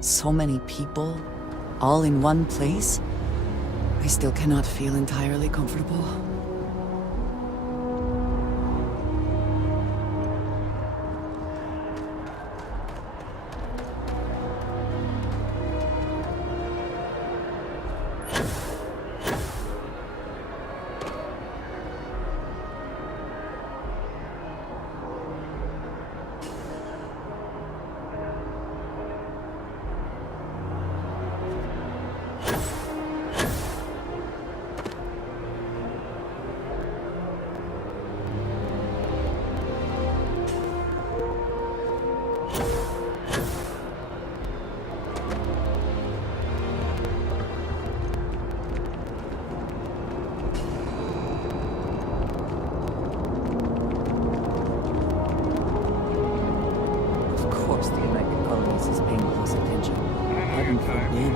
So many people, all in one place. I still cannot feel entirely comfortable.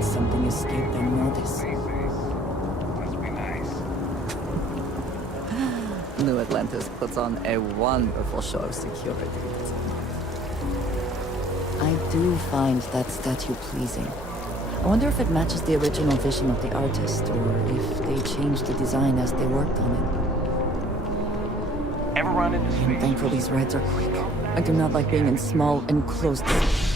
Something escaped their notice. New Atlantis puts on a wonderful show of security. I do find that statue pleasing. I wonder if it matches the original vision of the artist, or if they changed the design as they worked on it. Ever run into I'm thankful these rides are quick. I do not like being in small, enclosed spaces.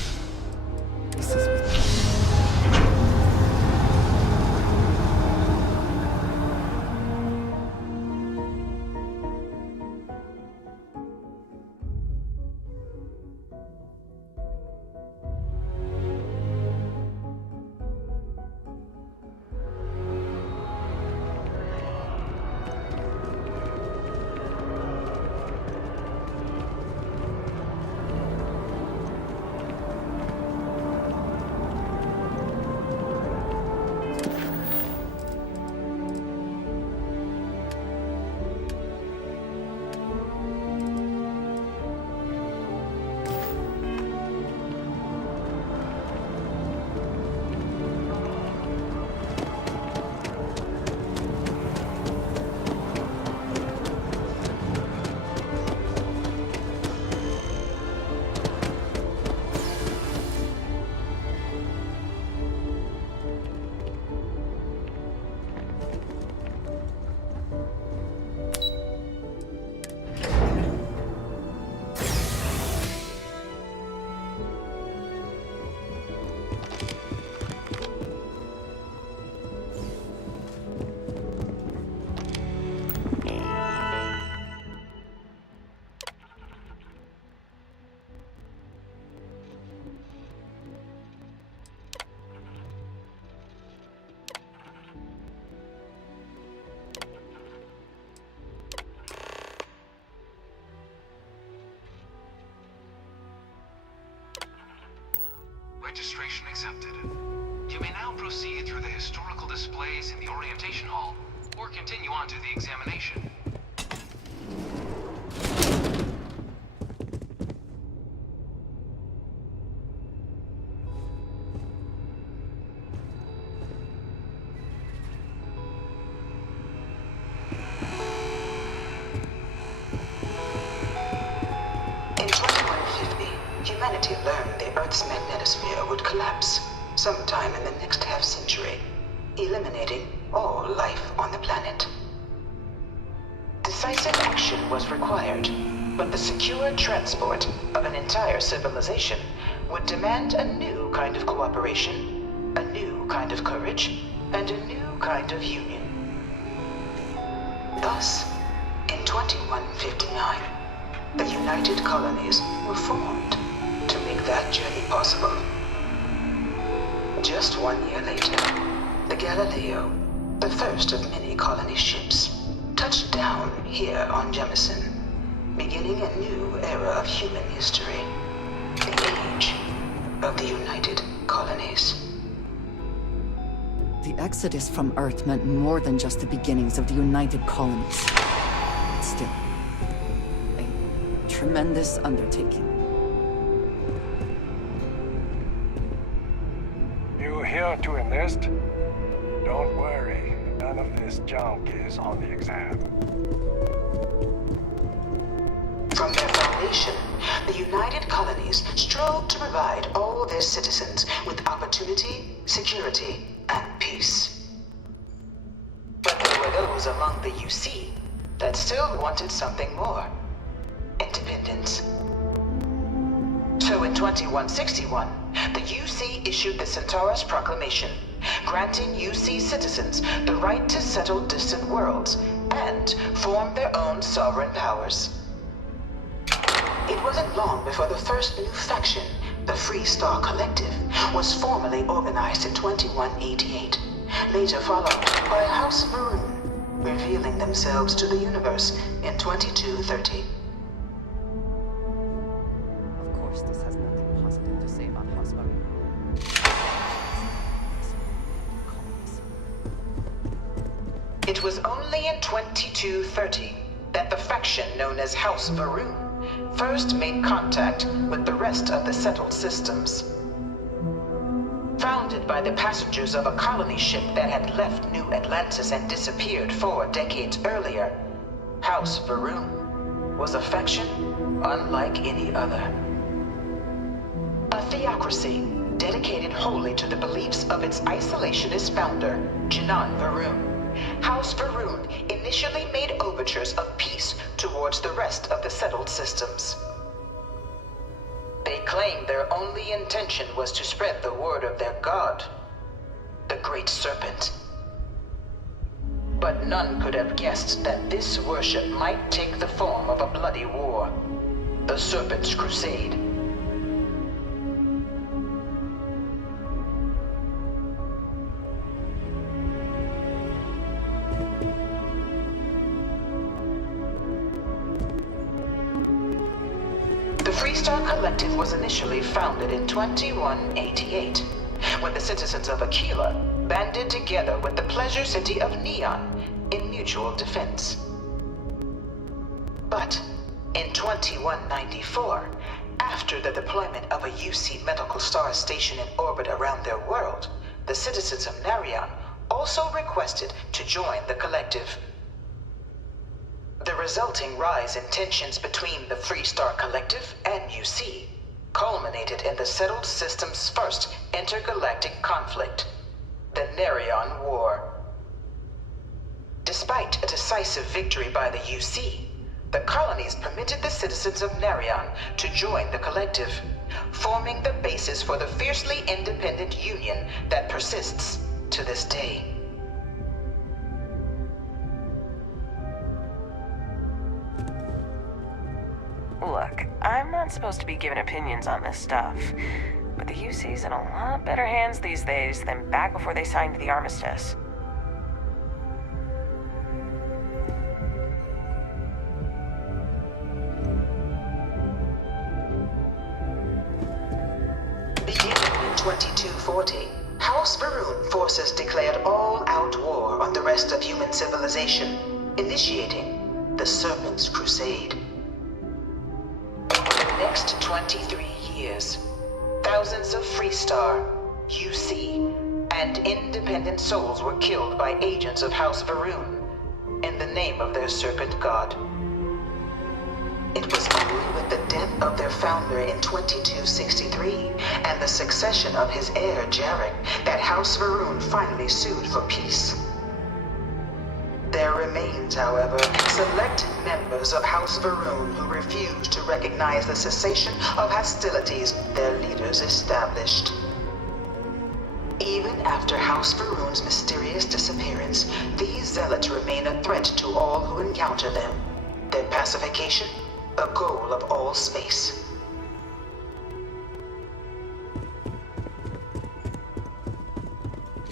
Registration accepted. You may now proceed through the historical displays in the orientation hall, or continue on to the examination. In 2150, humanity learned the Earth's magnetosphere would collapse sometime in the next half-century, eliminating all life on the planet. Decisive action was required, but the secure transport of an entire civilization would demand a new kind of cooperation, a new kind of courage, and a new kind of union. Thus, in 2159, the United Colonies were formed to make that journey possible. Just 1 year later, the Galileo, the first of many colony ships, touched down here on Jemison, beginning a new era of human history, the age of the United Colonies. The exodus from Earth meant more than just the beginnings of the United Colonies. But still, a tremendous undertaking. You here to enlist? Don't worry, none of this junk is on the exam. From their foundation, the United Colonies strove to provide all all their citizens with opportunity, security, and peace. But there were those among the UC that still wanted something more. Independence. So in 2161, the UC issued the Centaurus Proclamation, granting UC citizens the right to settle distant worlds and form their own sovereign powers. It wasn't long before the first new faction, the Free Star Collective, was formally organized in 2188, later followed by House Va'ruun, revealing themselves to the universe in 2230. Of course, this has nothing positive to say about House Va'ruun. It was only in 2230 that the faction known as House Va'ruun first made contact with the rest of the settled systems. Founded by the passengers of a colony ship that had left New Atlantis and disappeared 4 decades earlier, House Va'ruun was a faction unlike any other. A theocracy dedicated wholly to the beliefs of its isolationist founder, Jinan Va'ruun. House Va'ruun initially made overtures of peace towards the rest of the settled systems. They claimed their only intention was to spread the word of their god, the Great Serpent. But none could have guessed that this worship might take the form of a bloody war, the Serpent's Crusade. The Freestar Collective was initially founded in 2188, when the citizens of Aquila banded together with the pleasure city of Neon in mutual defense. But in 2194, after the deployment of a UC medical star station in orbit around their world, the citizens of Narion also requested to join the collective. The resulting rise in tensions between the Freestar Collective and UC culminated in the settled system's first intergalactic conflict, the Narion War. Despite a decisive victory by the UC, the colonies permitted the citizens of Narion to join the collective, forming the basis for the fiercely independent union that persists to this day. Look, I'm not supposed to be giving opinions on this stuff, but the UC's in a lot better hands these days than back before they signed the armistice. Beginning in 2240, House Va'ruun forces declared all-out war on the rest of human civilization, initiating the Serpent's Crusade. For the next 23 years, thousands of Freestar, UC, and independent souls were killed by agents of House Va'ruun in the name of their serpent god. It was only with the death of their founder in 2263 and the succession of his heir, Jarek, that House Va'ruun finally sued for peace. There remains, however, select members of House Va'ruun who refuse to recognize the cessation of hostilities their leaders established. Even after House Va'ruun's mysterious disappearance, these zealots remain a threat to all who encounter them. Their pacification, a goal of all space.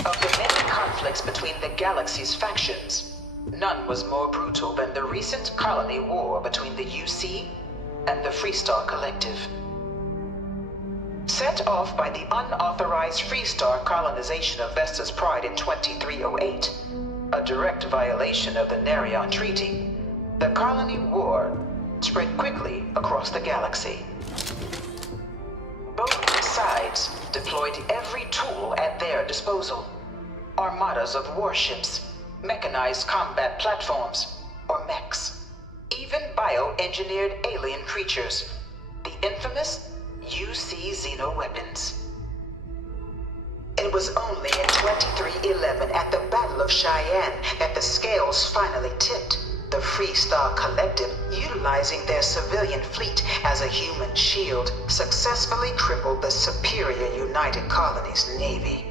Of the many conflicts between the galaxy's factions, none was more brutal than the recent colony war between the UC and the Freestar Collective. Set off by the unauthorized Freestar colonization of Vesta's Pride in 2308, a direct violation of the Narion Treaty, the colony war spread quickly across the galaxy. Both sides deployed every tool at their disposal. Armadas of warships, mechanized combat platforms, or mechs, even bioengineered alien creatures, the infamous UC xeno weapons. It was only in 2311 at the Battle of Cheyenne that the scales finally tipped. The Free Star Collective, utilizing their civilian fleet as a human shield, successfully crippled the superior United Colonies Navy.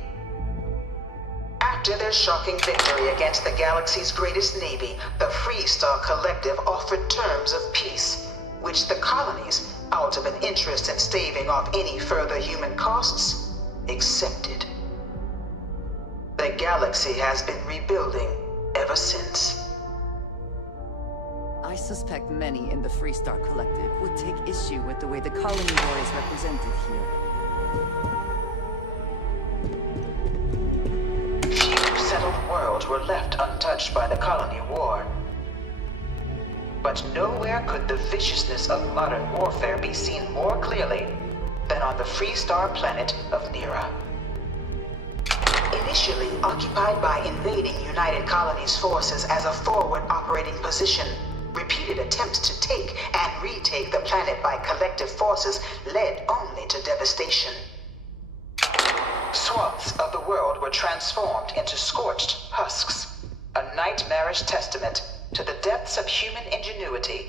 After their shocking victory against the galaxy's greatest navy, the Free Star Collective offered terms of peace, which the colonies, out of an interest in staving off any further human costs, accepted. The galaxy has been rebuilding ever since. I suspect many in the Free Star Collective would take issue with the way the colony war is represented here. Few settled worlds were left untouched by the colony war. But nowhere could the viciousness of modern warfare be seen more clearly than on the Free Star planet of Nira. Initially occupied by invading United Colonies forces as a forward operating position, repeated attempts to take and retake the planet by collective forces led only to devastation. Swaths of the world were transformed into scorched husks, a nightmarish testament to the depths of human ingenuity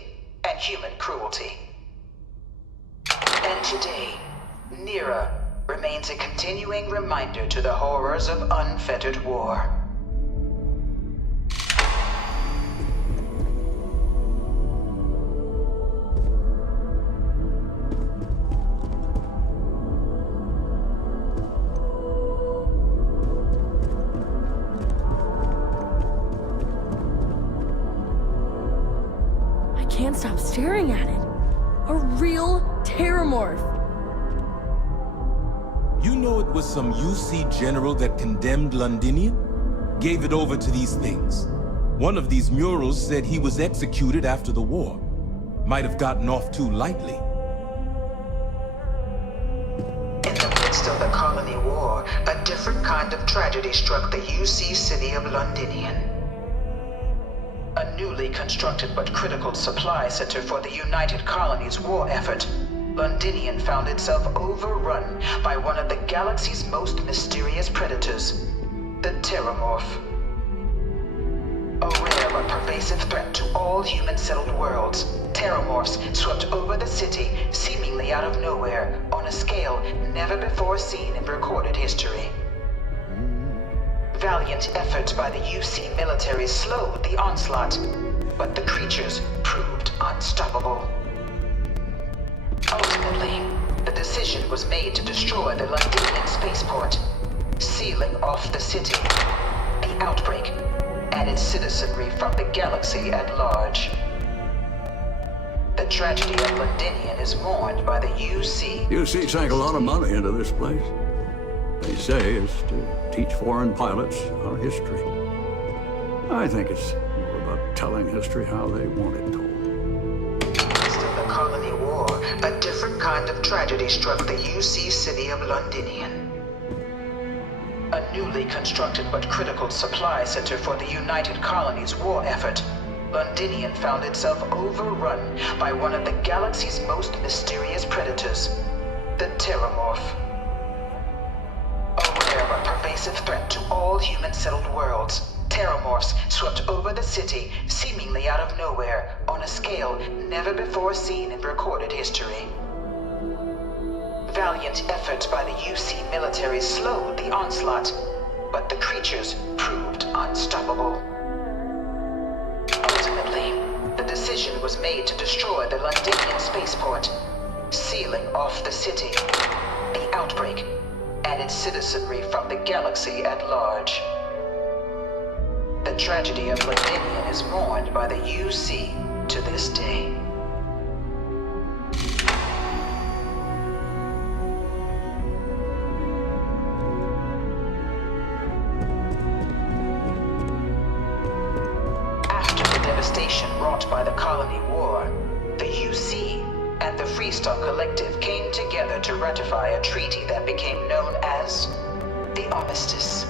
and human cruelty. And today, Nira remains a continuing reminder to the horrors of unfettered war. I can't stop staring at it. A real terramorph. You know it was some UC general that condemned Londinian? Gave it over to these things. One of these murals said he was executed after the war. Might have gotten off too lightly. In the midst of the colony war, a different kind of tragedy struck the UC city of Londinian. A newly constructed but critical supply center for the United Colonies war effort, Londinian found itself overrun by one of the galaxy's most mysterious predators, the Terramorph. A rare but pervasive threat to all human-settled worlds, Terramorphs swept over the city seemingly out of nowhere on a scale never before seen in recorded history. Valiant efforts by the UC military slowed the onslaught, but the creatures proved unstoppable. Ultimately, the decision was made to destroy the Londinian spaceport, sealing off the city, the outbreak, and its citizenry from the galaxy at large. The tragedy of Londinian is mourned by the UC. UC sank a lot of money into this place. They say it's to teach foreign pilots our history. I think it's more about telling history how they want it told. After the colony war, a different kind of tragedy struck the UC city of Londinian. A newly constructed but critical supply center for the United Colonies war effort, Londinian found itself overrun by one of the galaxy's most mysterious predators, the Terramorph. A rare but pervasive threat to all human-settled worlds, Terramorphs swept over the city seemingly out of nowhere on a scale never before seen in recorded history. Valiant efforts by the UC military slowed the onslaught, but the creatures proved unstoppable. Ultimately, the decision was made to destroy the Londinian spaceport, sealing off the city, the outbreak, and its citizenry from the galaxy at large. The tragedy of Londinian is mourned by the UC to this day. Wrought by the colony war, the UC and the Free Star Collective came together to ratify a treaty that became known as the Armistice.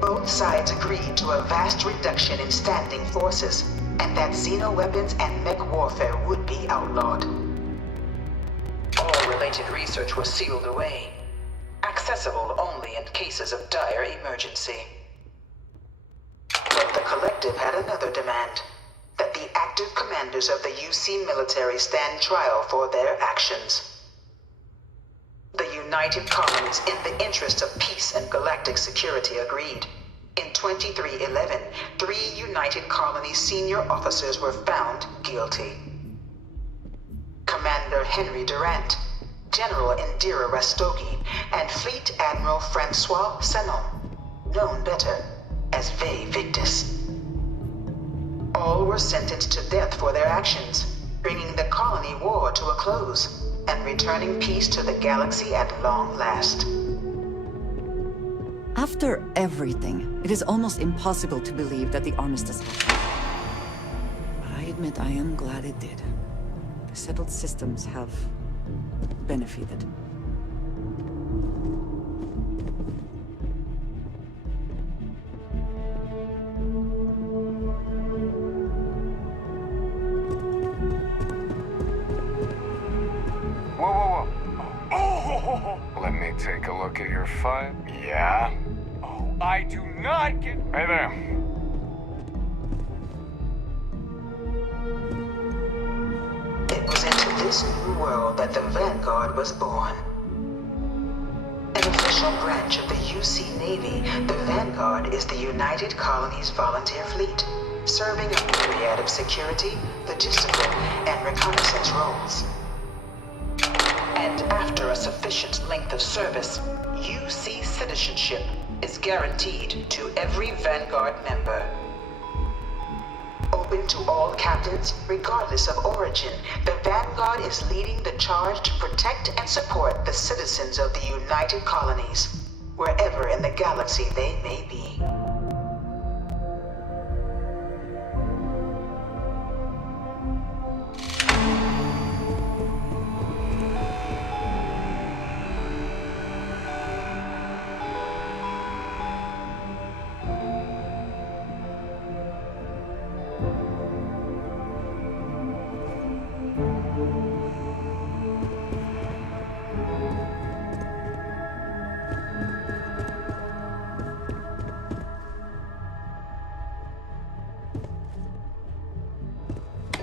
Both sides agreed to a vast reduction in standing forces, and that xeno-weapons and mech warfare would be outlawed. All related research was sealed away. Access accessible only in cases of dire emergency. But the Collective had another demand, that the active commanders of the UC military stand trial for their actions. The United Colonies, in the interest of peace and galactic security, agreed. In 2311, 3 United Colonies senior officers were found guilty. Commander Henry Durant, General Indira Rastogi, and Fleet Admiral Francois Sanon, known better as Ve Victus. All were sentenced to death for their actions, bringing the colony war to a close and returning peace to the galaxy at long last. After everything, it is almost impossible to believe that the armistice happened. But I admit I am glad it did. The settled systems have benefited. Whoa. Oh! Let me take a look at your file. Yeah? Oh, I do not get... Hey there. It was into this new world that the Vanguard was born. An official branch of the UC Navy, the Vanguard is the United Colonies Volunteer Fleet, serving a myriad of security, logistical, and reconnaissance roles. And after a sufficient length of service, UC citizenship is guaranteed to every Vanguard member. Open to all captains, regardless of origin, the Vanguard is leading the charge to protect and support the citizens of the United Colonies, wherever in the galaxy they may be.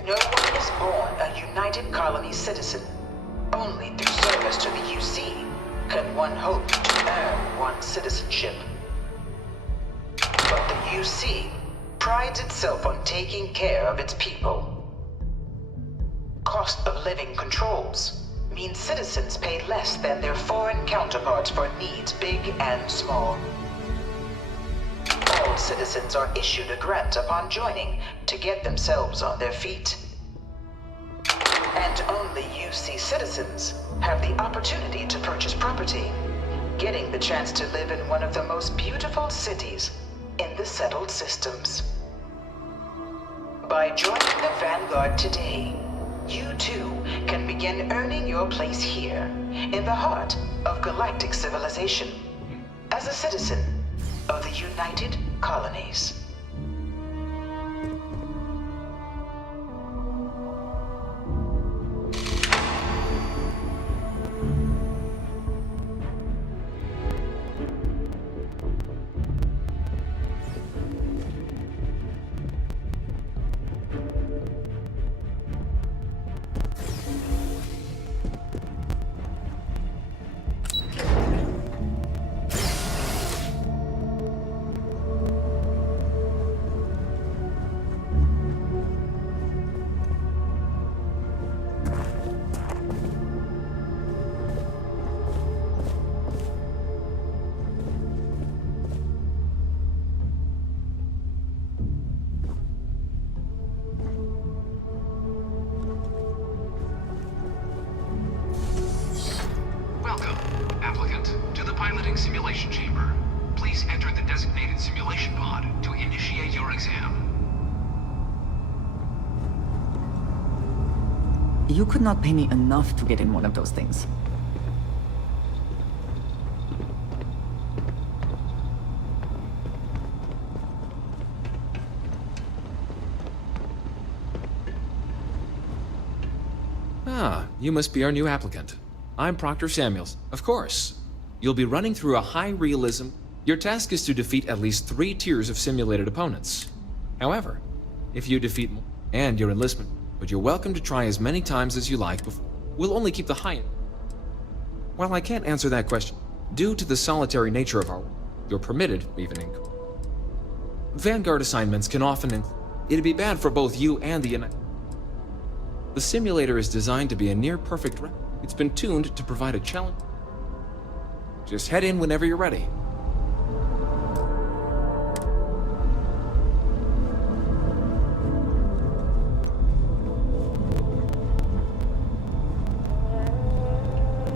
No one is born a United Colony citizen. Only through service to the UC can one hope to earn one's citizenship. But the UC prides itself on taking care of its people. Cost of living controls mean citizens pay less than their foreign counterparts for needs big and small. All citizens are issued a grant upon joining to get themselves on their feet. And only UC citizens have the opportunity to purchase property, getting the chance to live in one of the most beautiful cities in the settled systems. By joining the Vanguard today, you too can begin earning your place here, in the heart of galactic civilization, as a citizen of the United Colonies. Welcome, applicant, to the piloting simulation chamber. Please enter the designated simulation pod to initiate your exam. You could not pay me enough to get in one of those things. Ah, you must be our new applicant. I'm Proctor Samuels, of course. You'll be running through a high realism. Your task is to defeat at least 3 tiers of simulated opponents. However, if you defeat more and your enlistment, but you're welcome to try as many times as you like before. We'll only keep the high. While I can't answer that question, due to the solitary nature of our work, you're permitted, even in Vanguard assignments can often it'd be bad for both you and the United. The simulator is designed to be a near-perfect. It's been tuned to provide a challenge. Just head in whenever you're ready.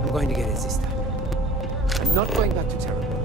I'm going to get it this time. I'm not going back to Terra.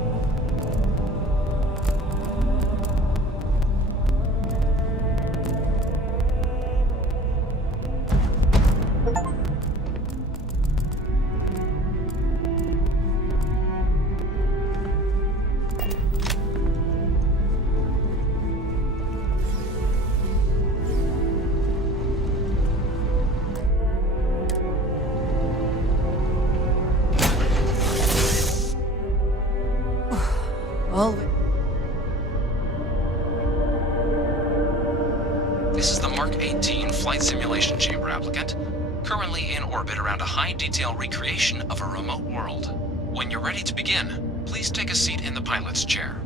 This is the Mark 18 Flight Simulation Chamber applicant, currently in orbit around a high-detail recreation of a remote world. When you're ready to begin, please take a seat in the pilot's chair.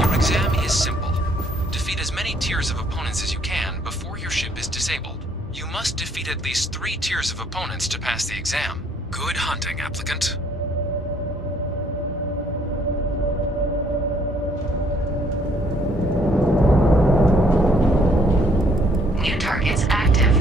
Your exam is simple. Defeat as many tiers of opponents as you can before your ship is disabled. You must defeat at least 3 tiers of opponents to pass the exam. Good hunting, applicant. New targets active.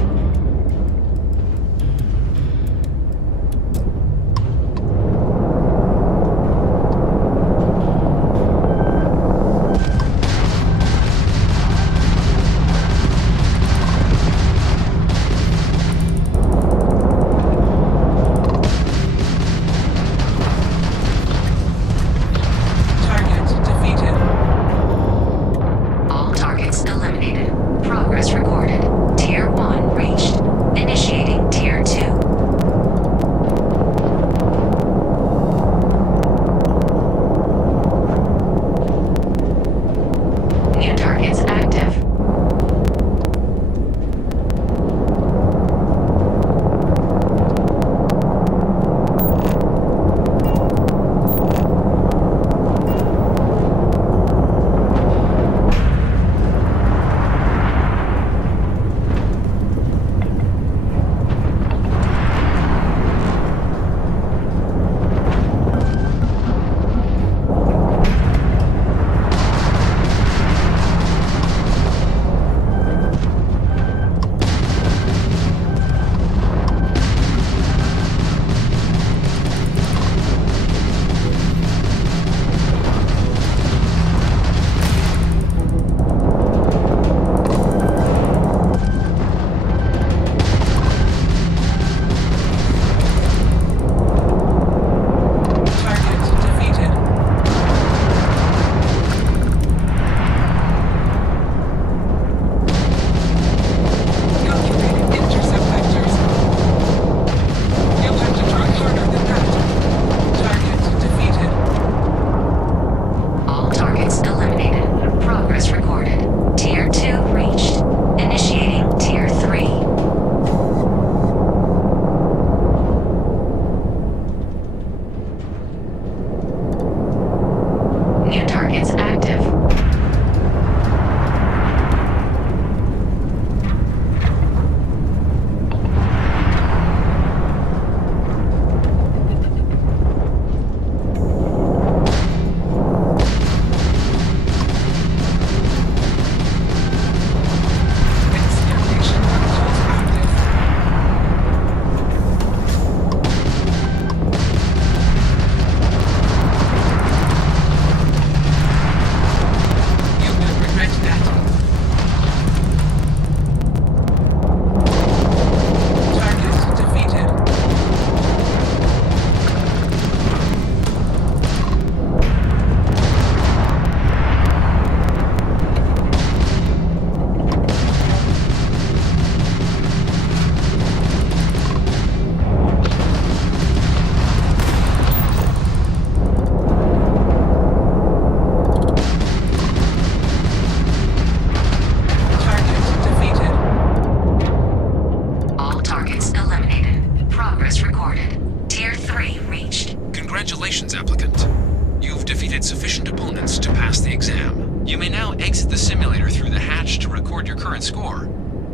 passed the exam. You may now exit the simulator through the hatch to record your current score,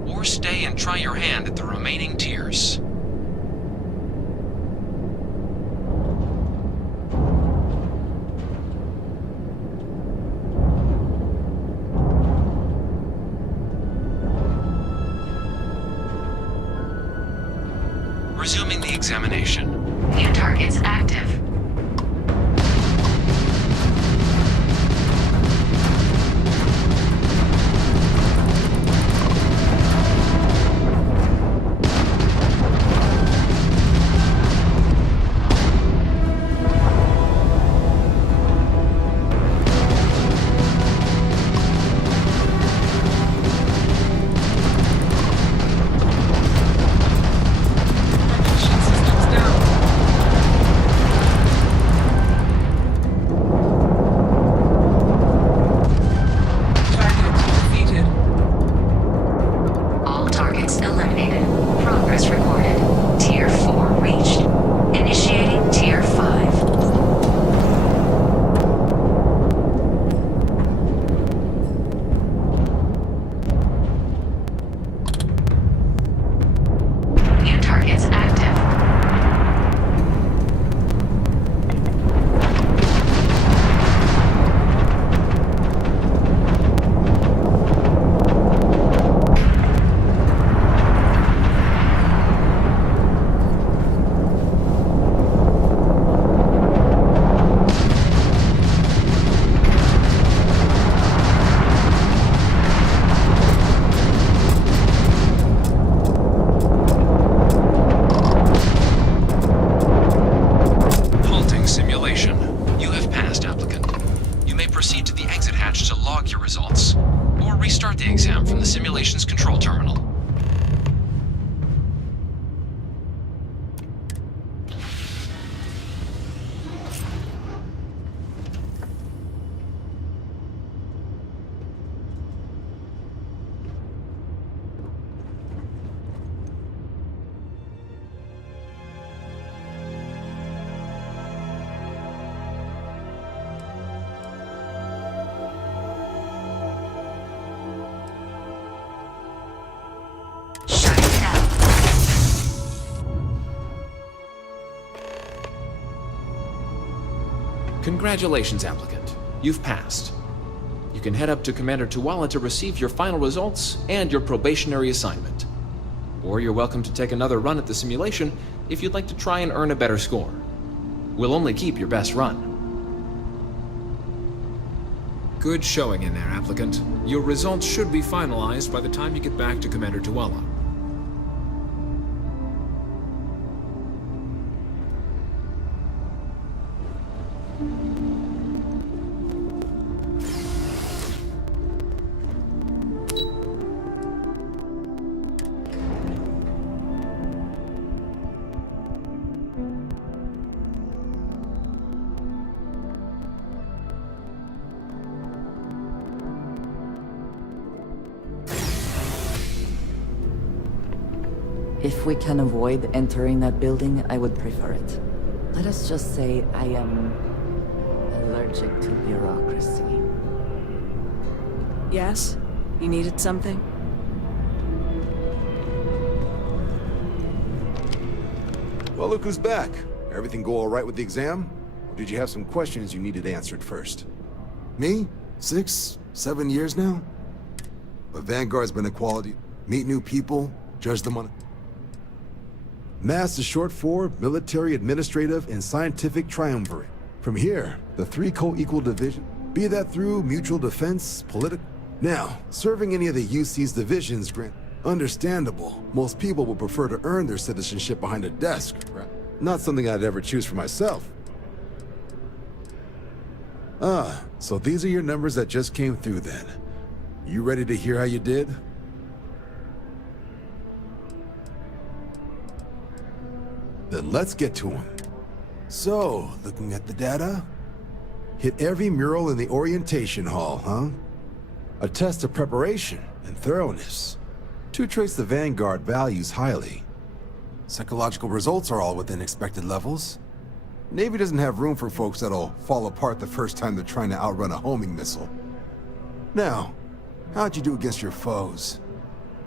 or stay and try your hand at the remaining tiers. Resuming the examination. New targets active. Congratulations, applicant. You've passed. You can head up to Commander Tuala to receive your final results and your probationary assignment. Or you're welcome to take another run at the simulation if you'd like to try and earn a better score. We'll only keep your best run. Good showing in there, applicant. Your results should be finalized by the time you get back to Commander Tuala. If we can avoid entering that building, I would prefer it. Let us just say I am allergic to bureaucracy. Yes? You needed something? Well, look who's back. Everything go all right with the exam? Or did you have some questions you needed answered first? Me? 6, 7 years now? But Vanguard's been a quality. Meet new people, judge them on... MASS is short for Military, Administrative, and Scientific Triumvirate. From here, the 3 co-equal divisions, be that through mutual defense, political... Now, serving any of the UC's divisions grant... Understandable. Most people would prefer to earn their citizenship behind a desk, right? Not something I'd ever choose for myself. Ah, so these are your numbers that just came through then. You ready to hear how you did? Then let's get to them. So, looking at the data, hit every mural in the orientation hall, huh? A test of preparation and thoroughness. 2 traits the Vanguard values highly. Psychological results are all within expected levels. Navy doesn't have room for folks that'll fall apart the first time they're trying to outrun a homing missile. Now, how'd you do against your foes?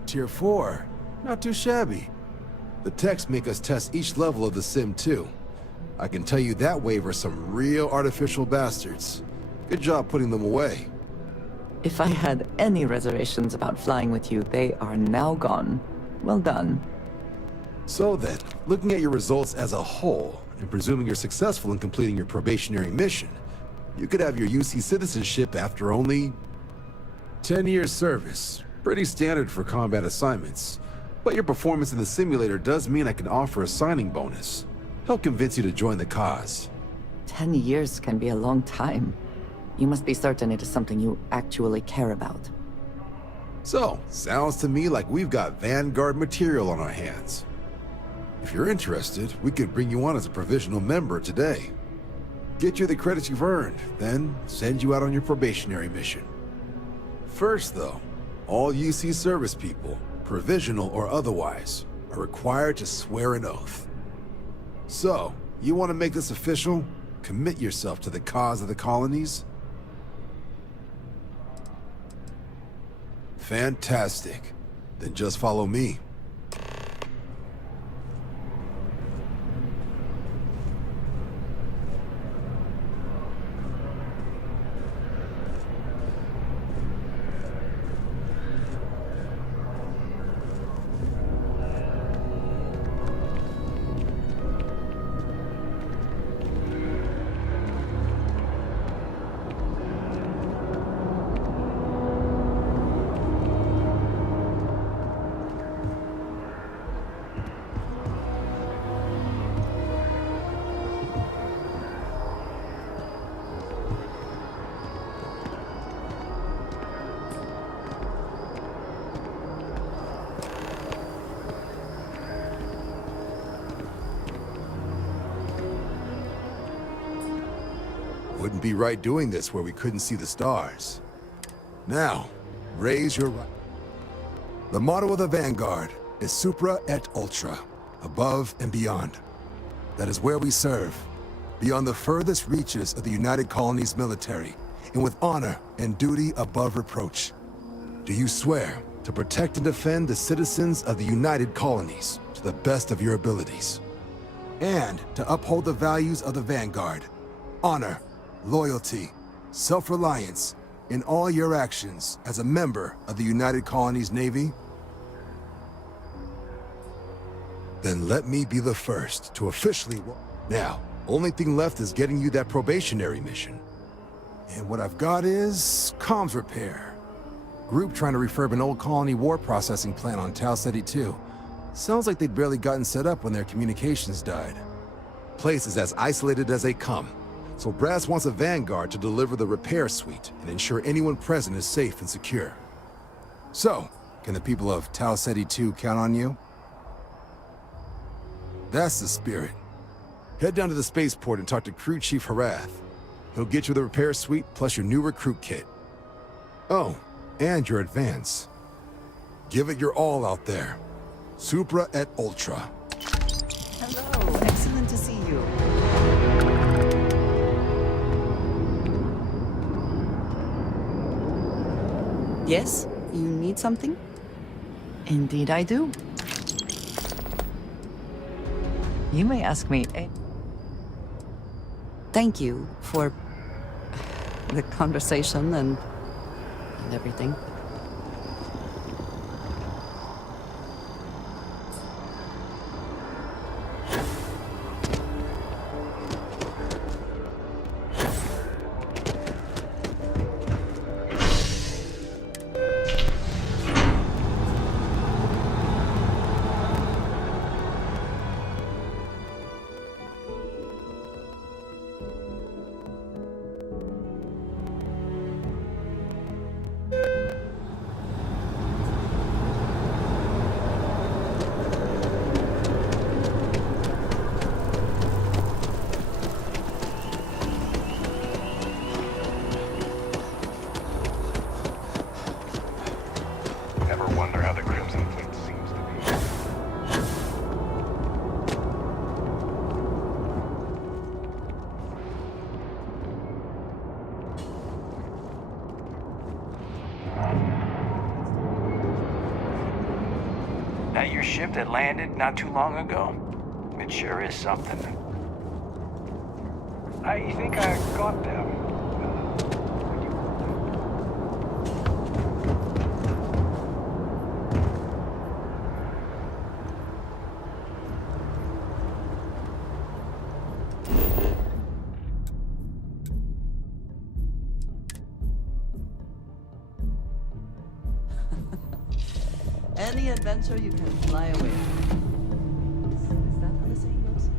Tier 4. Not too shabby. The techs make us test each level of the sim too. I can tell you that wave are some real artificial bastards. Good job putting them away. If I had any reservations about flying with you, they are now gone. Well done. So then, looking at your results as a whole, and presuming you're successful in completing your probationary mission, you could have your UC citizenship after only 10 years service. Pretty standard for combat assignments. But your performance in the simulator does mean I can offer a signing bonus. Help convince you to join the cause. 10 years can be a long time. You must be certain it is something you actually care about. So, sounds to me like we've got Vanguard material on our hands. If you're interested, we could bring you on as a provisional member today. Get you the credits you've earned, then send you out on your probationary mission. First though, all UC service people, provisional or otherwise, are required to swear an oath. So, you want to make this official? Commit yourself to the cause of the colonies? Fantastic. Then just follow me. Wouldn't be right doing this where we couldn't see the stars. Now, raise your right. The motto of the Vanguard is Supra et Ultra, above and beyond. That is where we serve, beyond the furthest reaches of the United Colonies military, and with honor and duty above reproach. Do you swear to protect and defend the citizens of the United Colonies to the best of your abilities? And to uphold the values of the Vanguard, honor, loyalty, self-reliance in all your actions as a member of the United Colonies Navy? Then let me be the first to officially... Now, only thing left is getting you that probationary mission. And what I've got is comms repair. Group trying to refurb an old colony war processing plant on Tau Ceti 2. Sounds like they'd barely gotten set up when their communications died. Place is as isolated as they come. So Brass wants a Vanguard to deliver the repair suite and ensure anyone present is safe and secure. So, can the people of Tau Ceti 2 count on you? That's the spirit. Head down to the spaceport and talk to Crew Chief Harath. He'll get you the repair suite plus your new recruit kit. Oh, and your advance. Give it your all out there. Supra et Ultra. Hello, excellent to see you. Yes, you need something? Indeed I do. You may ask me. Thank you for the conversation and everything. that your ship that landed not too long ago? It sure is something. I think I got them. Any adventure you can fly away from. Is that how the saying goes?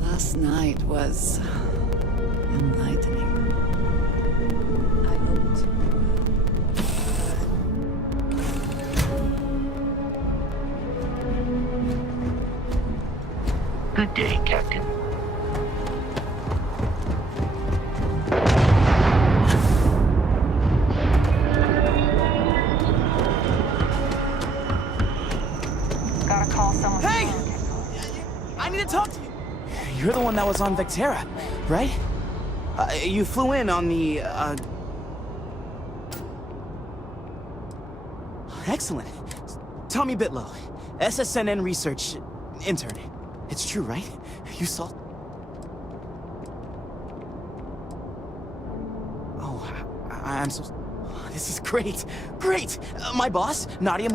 Last night was enlightening. I hoped. Good day, Captain. Gotta call someone. Hey! I need to talk to you. You're the one that was on Vectera, right? You flew in on the, Excellent. Tommy Bitlow, SSNN research intern. It's true, right? You saw... Oh, I'm so... This is great. Great! My boss, Nadia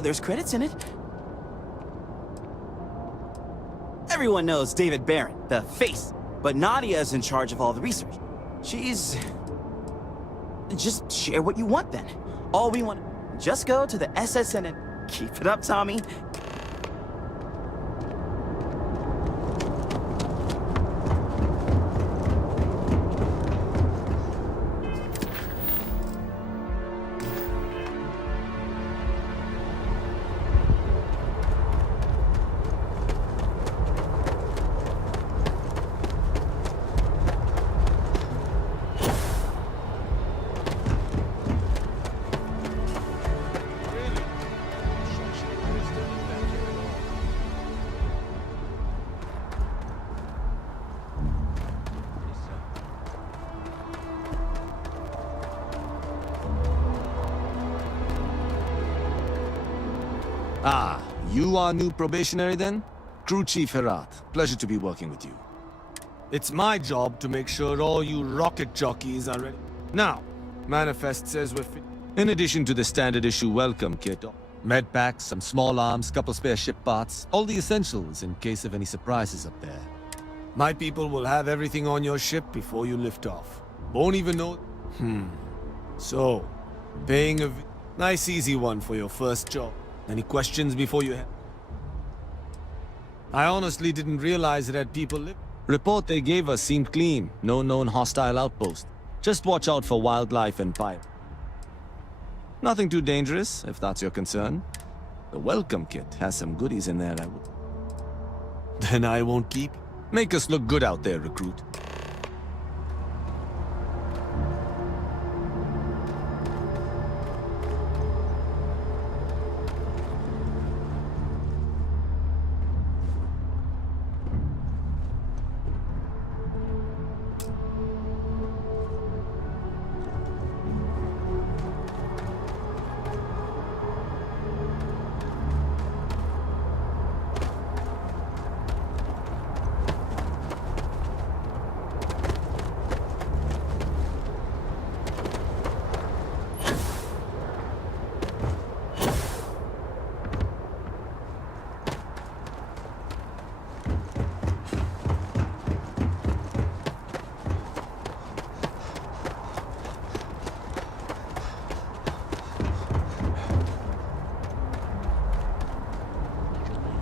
there's credits in it. Everyone knows David Barron, the face, but Nadia's in charge of all the research. She's... Just share what you want, then. All we want... Just go to the SSN and keep it up, Tommy. Ah, you are new probationary then? Crew Chief Herat, pleasure to be working with you. It's my job to make sure all you rocket jockeys are ready. Now, manifest says we're fit. In addition to the standard issue welcome kit, med packs, some small arms, couple spare ship parts, all the essentials in case of any surprises up there. My people will have everything on your ship before you lift off. Won't even know... So, paying a nice easy one for your first job. Any questions before you head? I honestly didn't realize it had people live. Report they gave us seemed clean. No known hostile outpost. Just watch out for wildlife and pirates. Nothing too dangerous, if that's your concern. The welcome kit has some goodies in there, I would. Then I won't keep. Make us look good out there, recruit.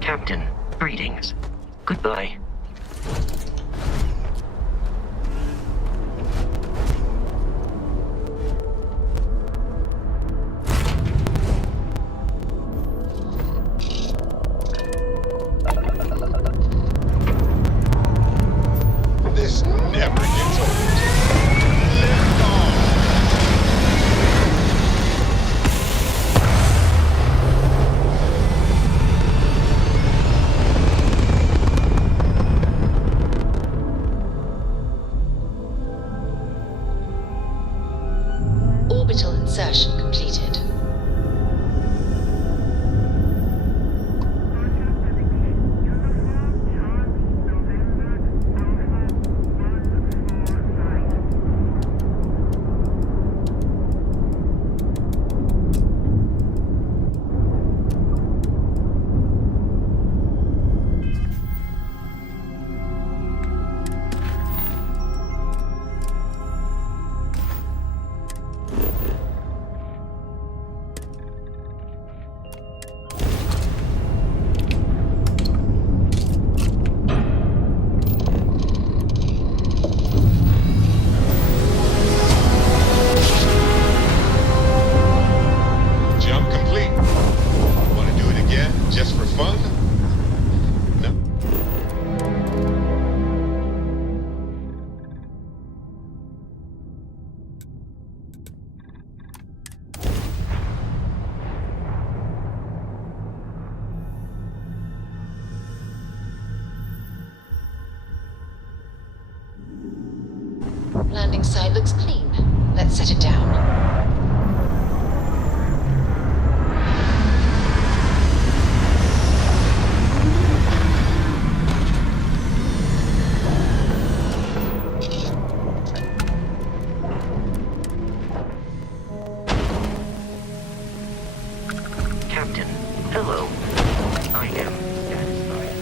Captain, greetings. Goodbye. This never gets old. Lift off. Orbital insertion completed. Jump complete. Want to do it again, just for fun? No. Landing site looks clean. Let's set it down. Captain, hello. I am satisfied.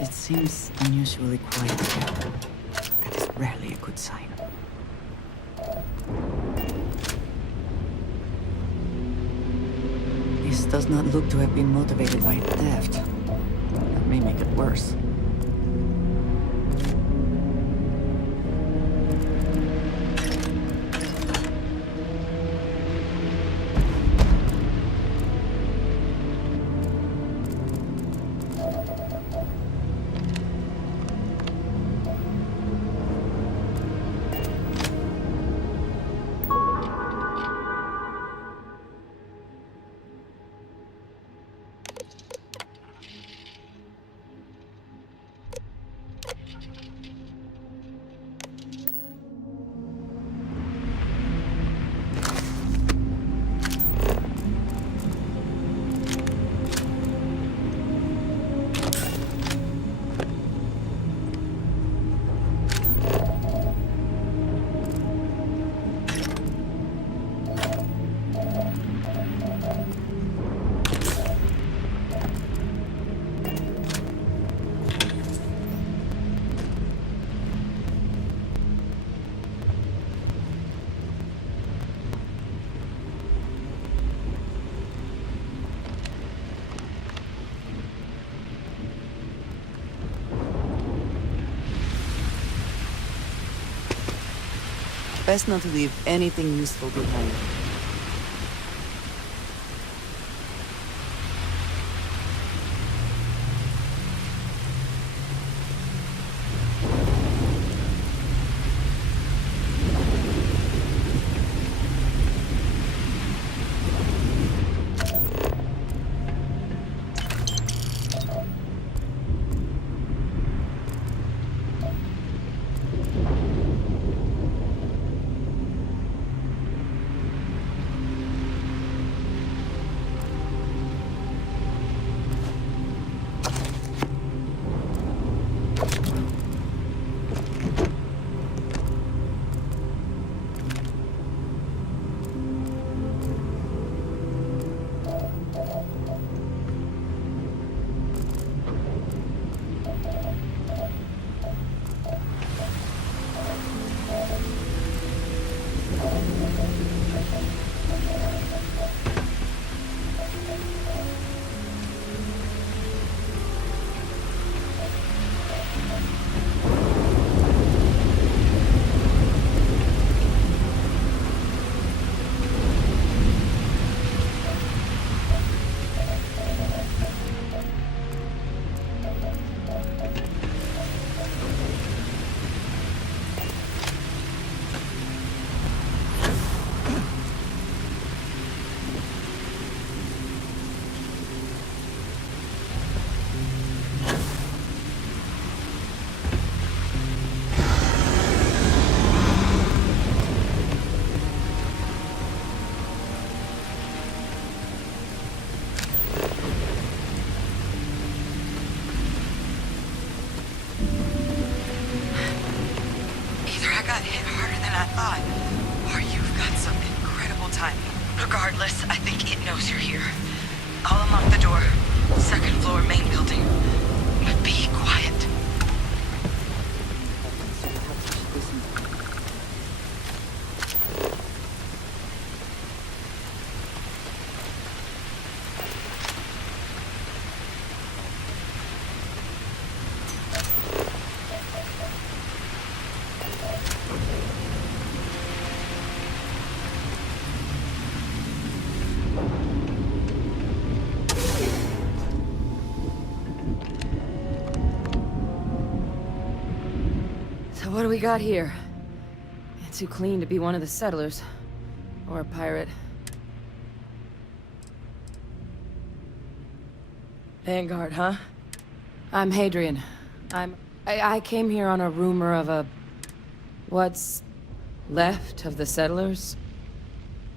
It seems unusually quiet here. That is rarely a good sign. This does not look to have been motivated by theft. That may make it worse. Best not to leave anything useful behind. Regardless, I think it knows you're here. I'll unlock the door. Second floor, main building. But be quiet. What do we got here? It's too clean to be one of the settlers. Or a pirate. Vanguard, huh? I'm Hadrian. I came here on a rumor of a... what's left of the settlers?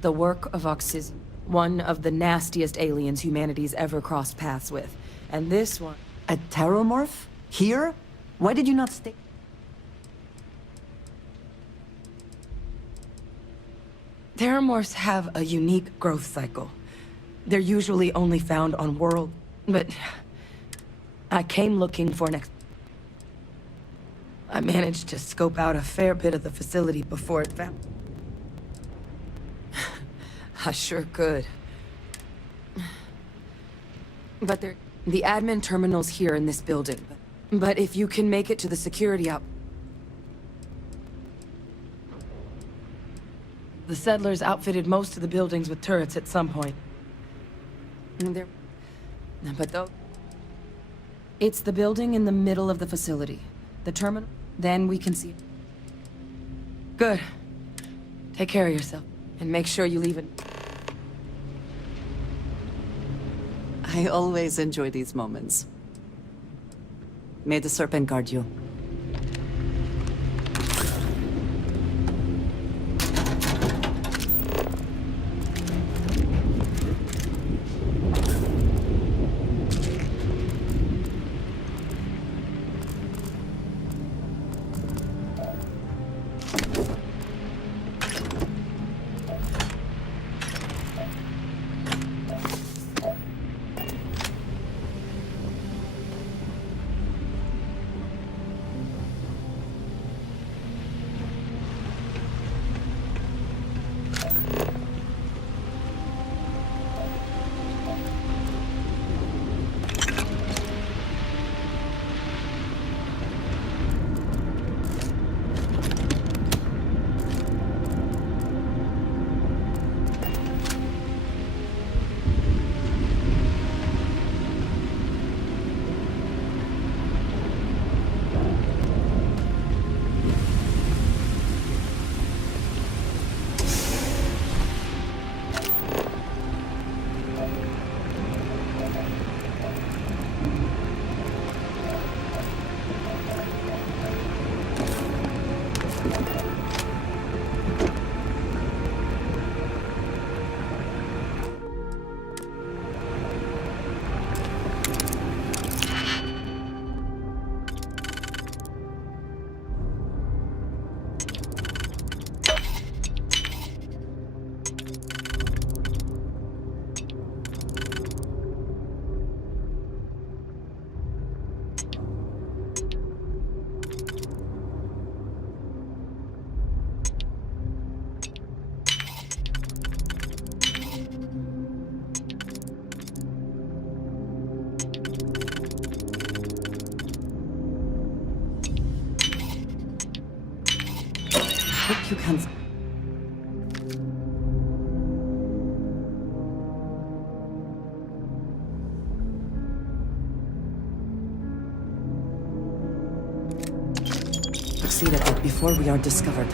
The work of Oxys, one of the nastiest aliens humanity's ever crossed paths with. And this one... A terramorph? Here? Why did you not stay? Terramorphs have a unique growth cycle. They're usually only found on world... but... I came looking for an I managed to scope out a fair bit of the facility before it found... I sure could. But the admin terminal's here in this building. But if you can make it to the security out... The settlers outfitted most of the buildings with turrets at some point. But though... It's the building in the middle of the facility. The terminal, then we can see it. Good. Take care of yourself, and make sure you leave it... I always enjoy these moments. May the serpent guard you. hope you can... Succeed a bit before we are discovered.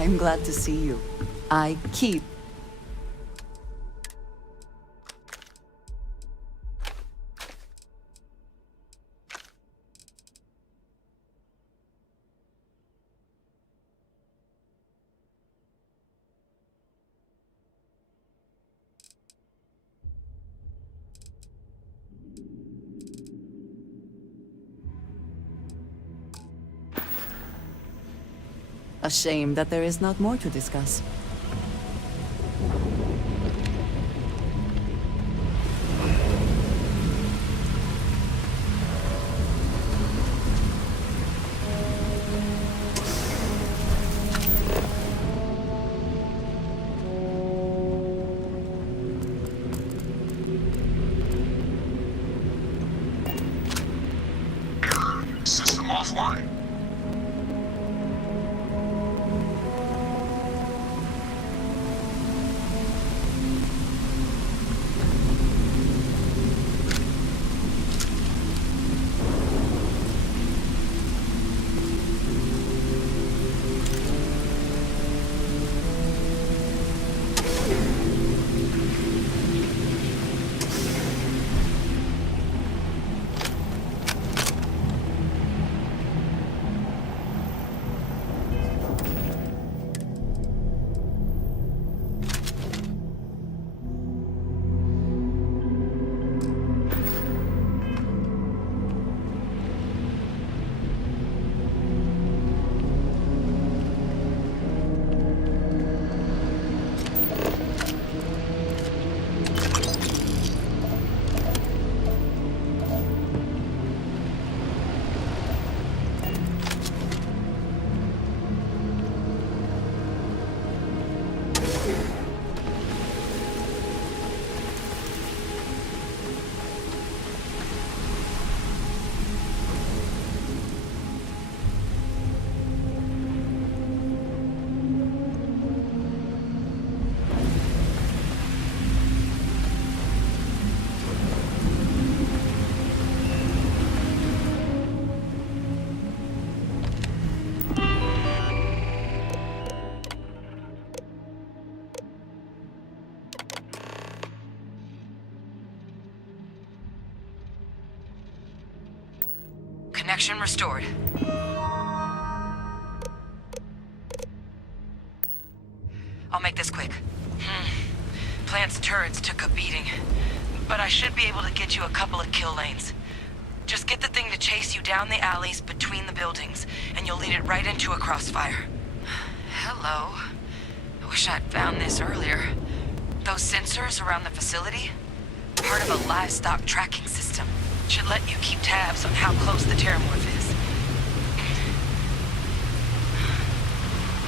I'm glad to see you. I keep... A shame that there is not more to discuss. offline. Connection restored. I'll make this quick. Plant's turrets took a beating, but I should be able to get you a couple of kill lanes. Just get the thing to chase you down the alleys between the buildings, and you'll lead it right into a crossfire. Hello. I wish I'd found this earlier. Those sensors around the facility? Part of a livestock tracking system. Should let you keep tabs on how close the terramorph is.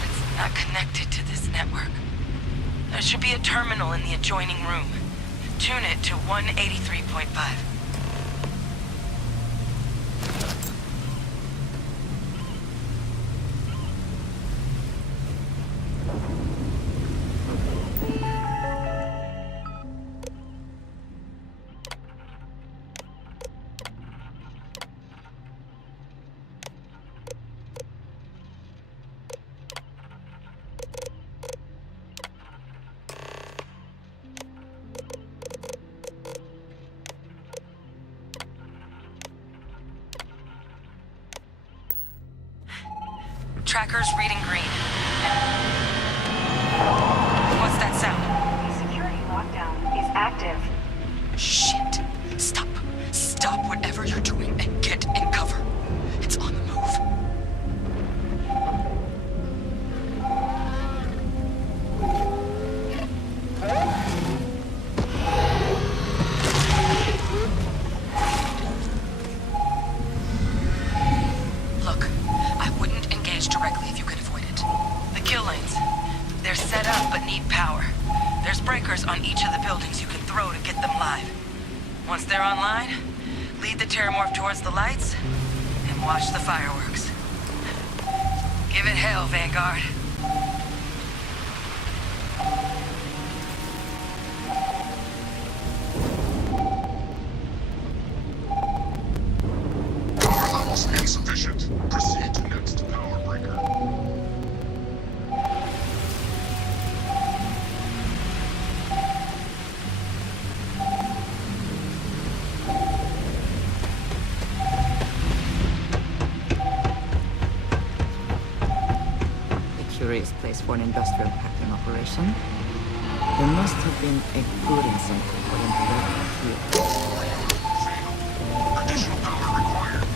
It's not connected to this network. There should be a terminal in the adjoining room. Tune it to 183.5. Tracker's reading green. What's that sound? The security lockdown is active. Shit. Stop. Stop whatever you're doing and get in cover. It's on the move. Look, I wouldn't engage directly if you could avoid it. The kill lanes, they're set up but need power. There's breakers on each of the buildings you can throw to get them live. Once they're online, lead the terramorph towards the lights and watch the fireworks. Give it hell, Vanguard. Power levels insufficient. Proceed to next power breaker. A curious place for an industrial packing operation. There must have been a good incentive for them to work here. Additional power required.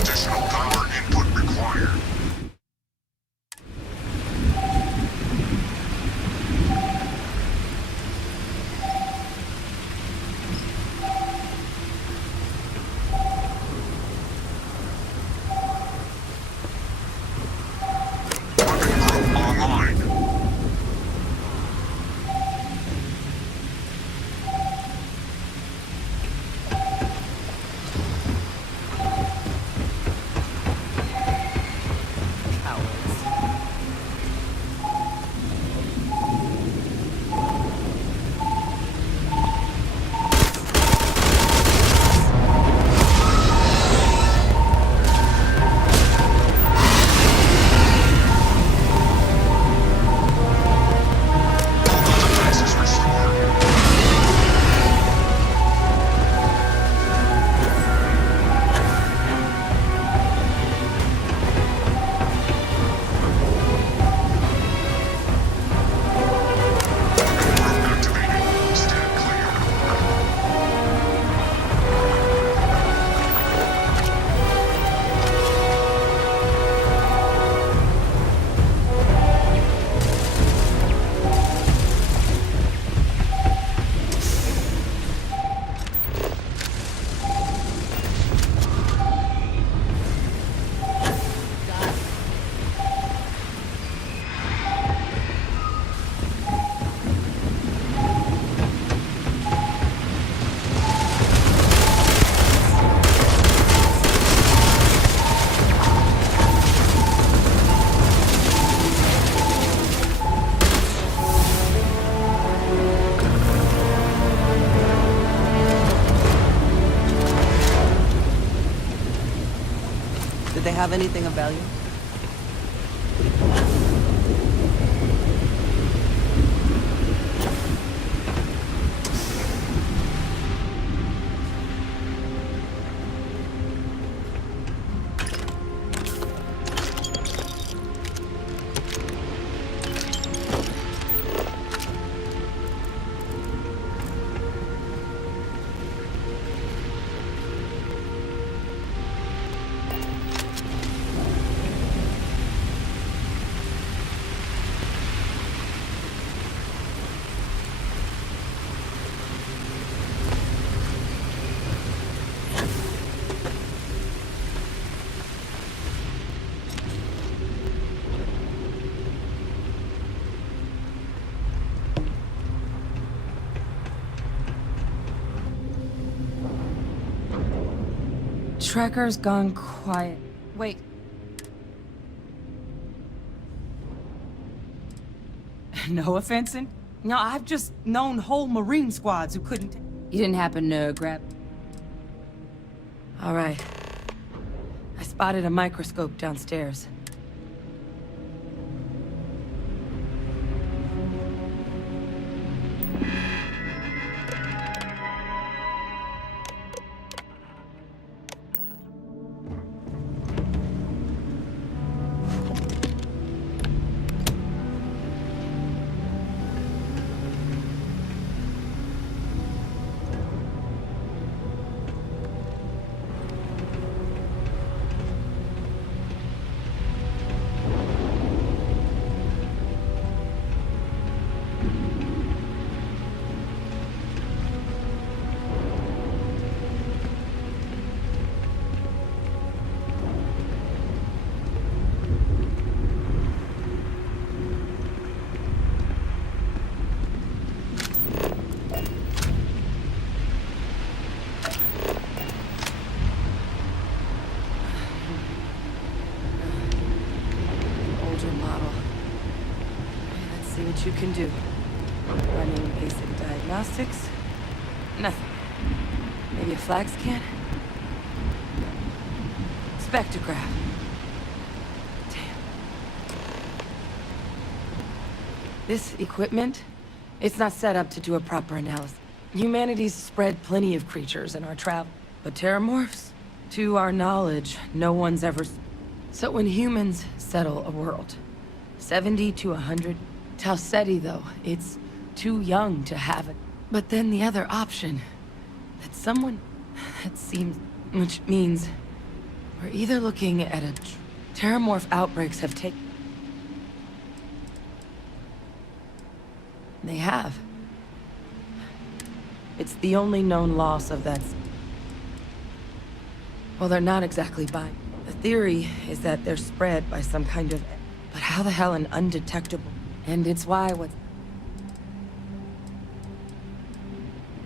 Additional power input required. Did they have anything of value? Tracker's gone quiet. Wait. No offense, no, I've just known whole Marine squads who couldn't... You didn't happen to grab... All right. I spotted a microscope downstairs. What you can do. Running basic diagnostics. Nothing. Maybe a flag scan? Spectrograph. Damn. This equipment, it's not set up to do a proper analysis. Humanity's spread plenty of creatures in our travel, but terramorphs, to our knowledge, no one's ever... So when humans settle a world, 70 to 100... Talseti, though, it's too young to have it. But then the other option, that someone... That seems... Which means... We're either looking at a... Terramorph outbreaks have taken... They have. It's the only known loss of that... Well, they're not exactly by... The theory is that they're spread by some kind of... But how the hell an undetectable... And it's why what...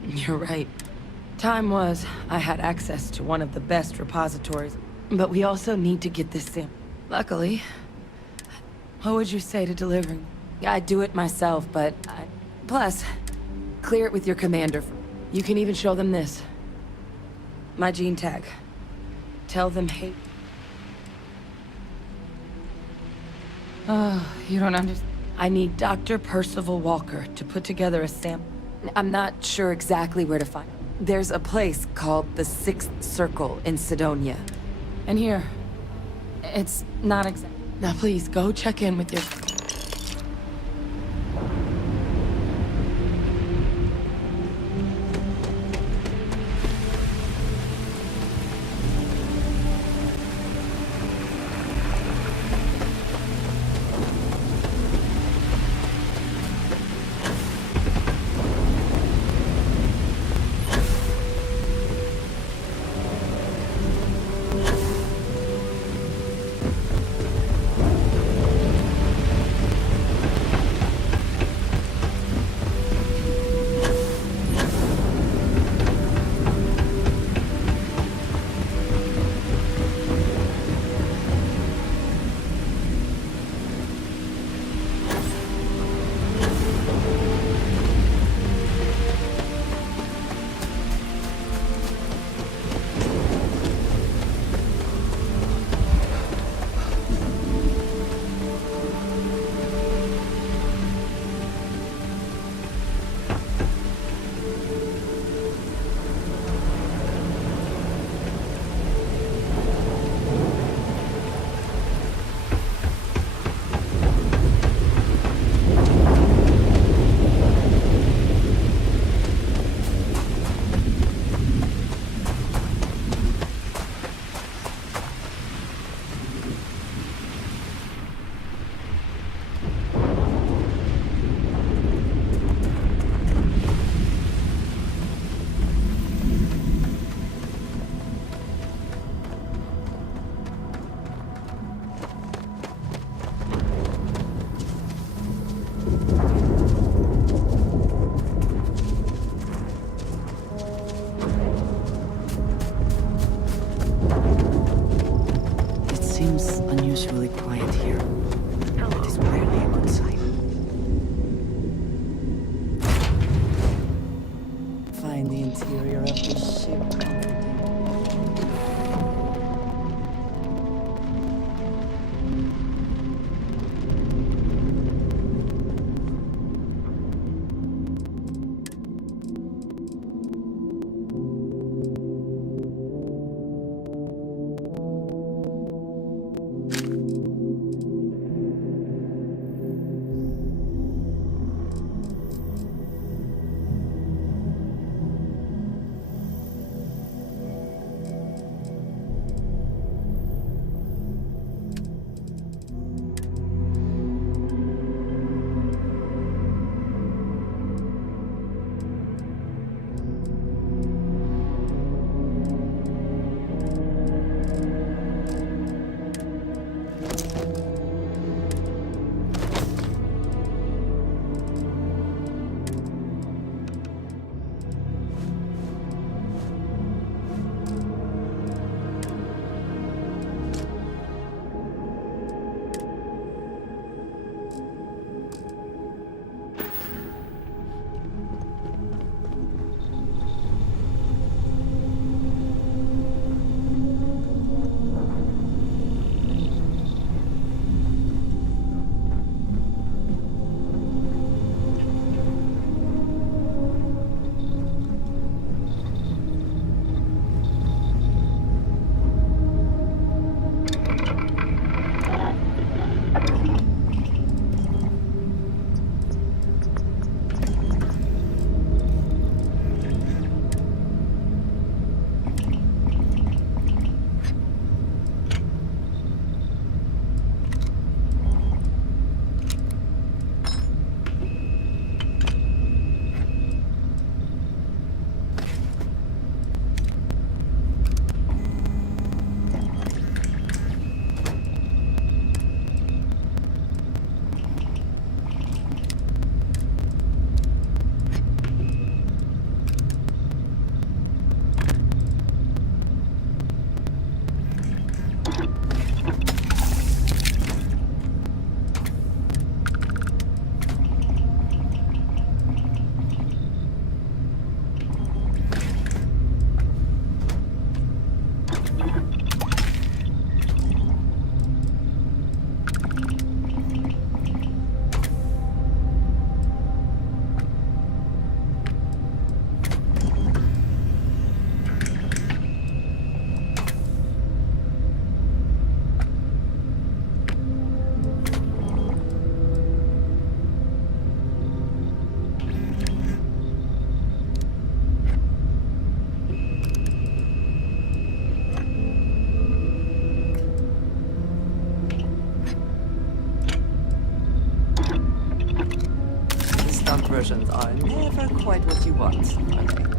You're right. Time was, I had access to one of the best repositories. But we also need to get this sample. Luckily... What would you say to delivering? I'd do it myself, but I... Plus, clear it with your commander. You can even show them this. My gene tag. Tell them hate. Oh, you don't understand. I need Dr. Percival Walker to put together a sample. I'm not sure exactly where to find it. There's a place called the Sixth Circle in Sidonia. And here, it's not exact. Now please, go check in with your... Unusually quiet here. It is barely a good sign. Find the interior of this ship comforting. versions are never quite what you want, are they?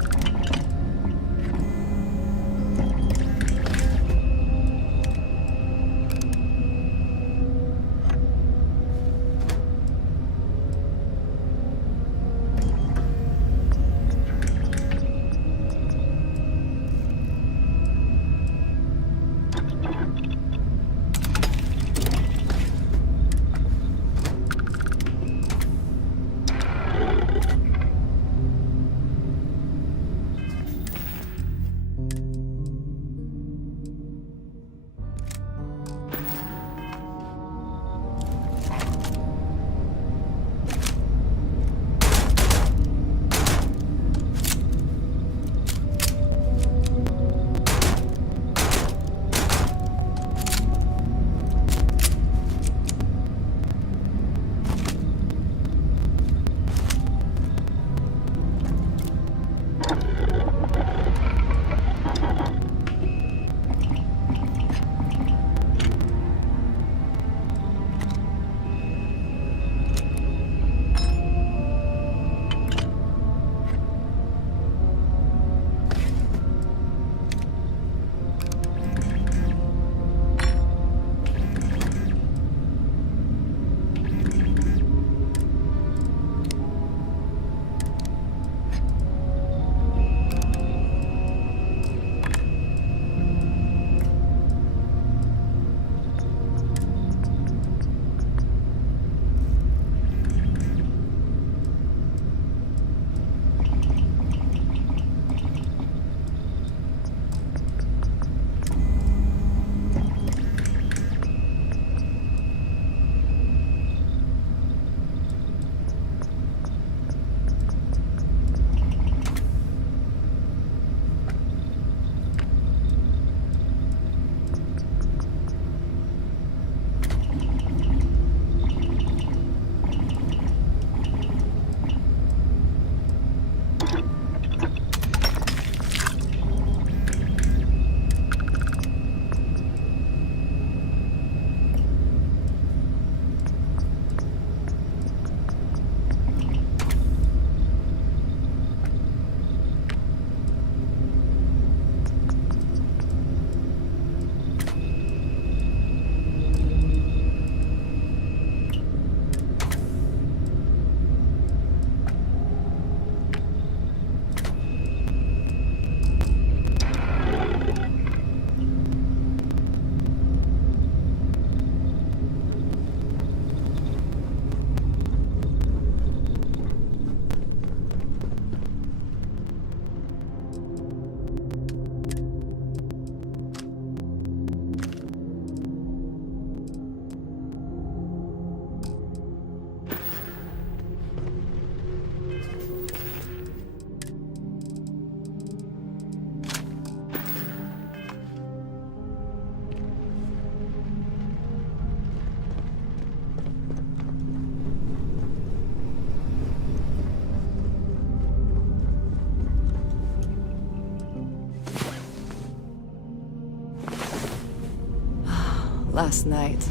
Last night,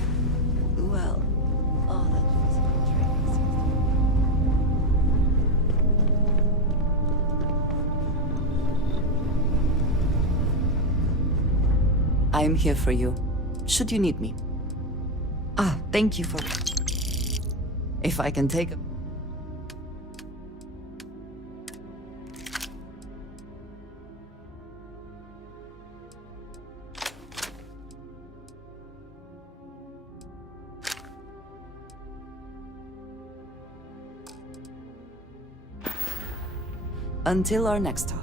well, all that was I'm here for you, should you need me. Ah, thank you for... If I can take a... Until our next talk.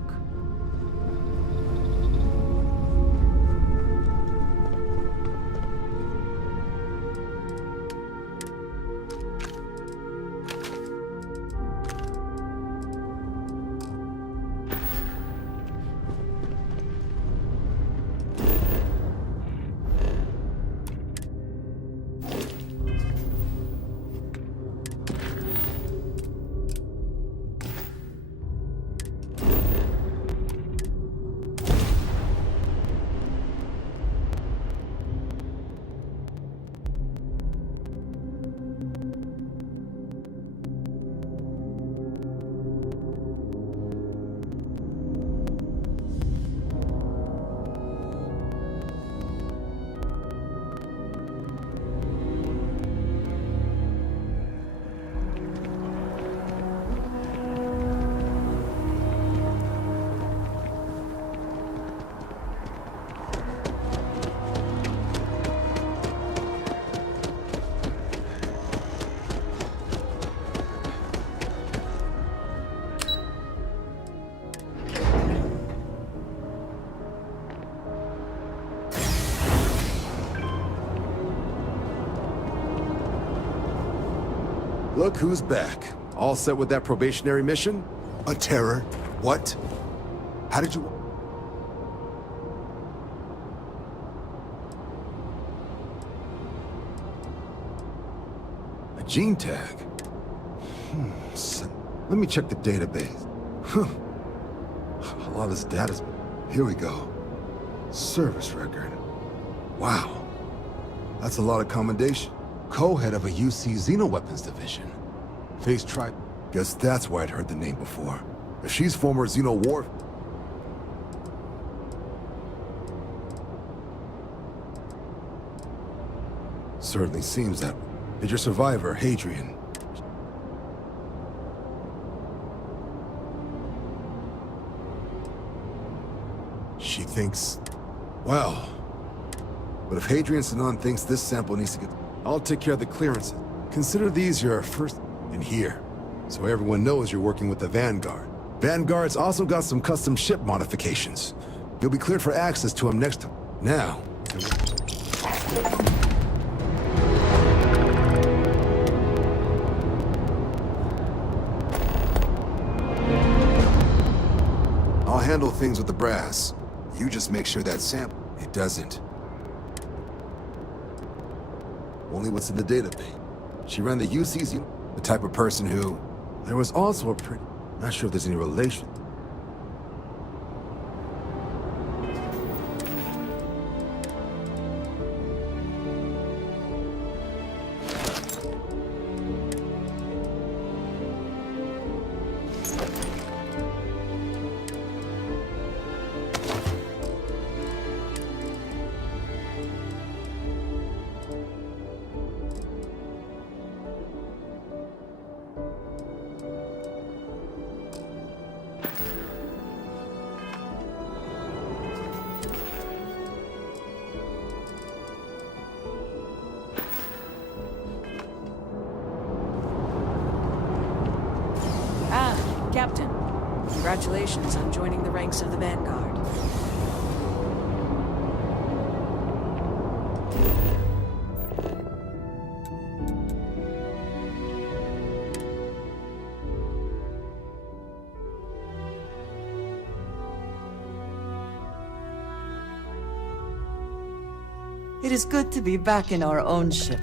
Look who's back. All set with that probationary mission? A terror? What? How did you... A gene tag? Let me check the database. A lot of this data's... Here we go. Service record. Wow. That's a lot of commendation. Co-head of a UC Xenoweapons division. Face tribe. Guess that's why I'd heard the name before. If she's former Xeno War... Certainly seems that way. Did your survivor, Hadrian? She thinks... Well... But if Hadrian Sanon thinks this sample needs to get... I'll take care of the clearances. Consider these your first... in here. So everyone knows you're working with the Vanguard. Vanguard's also got some custom ship modifications. You'll be cleared for access to them next time. Now... I'll handle things with the brass. You just make sure that sample... It doesn't. Only what's in the database. She ran the UC's... The type of person who... There was also a pretty... Not sure if there's any relation. Captain, congratulations on joining the ranks of the Vanguard. It is good to be back in our own ship.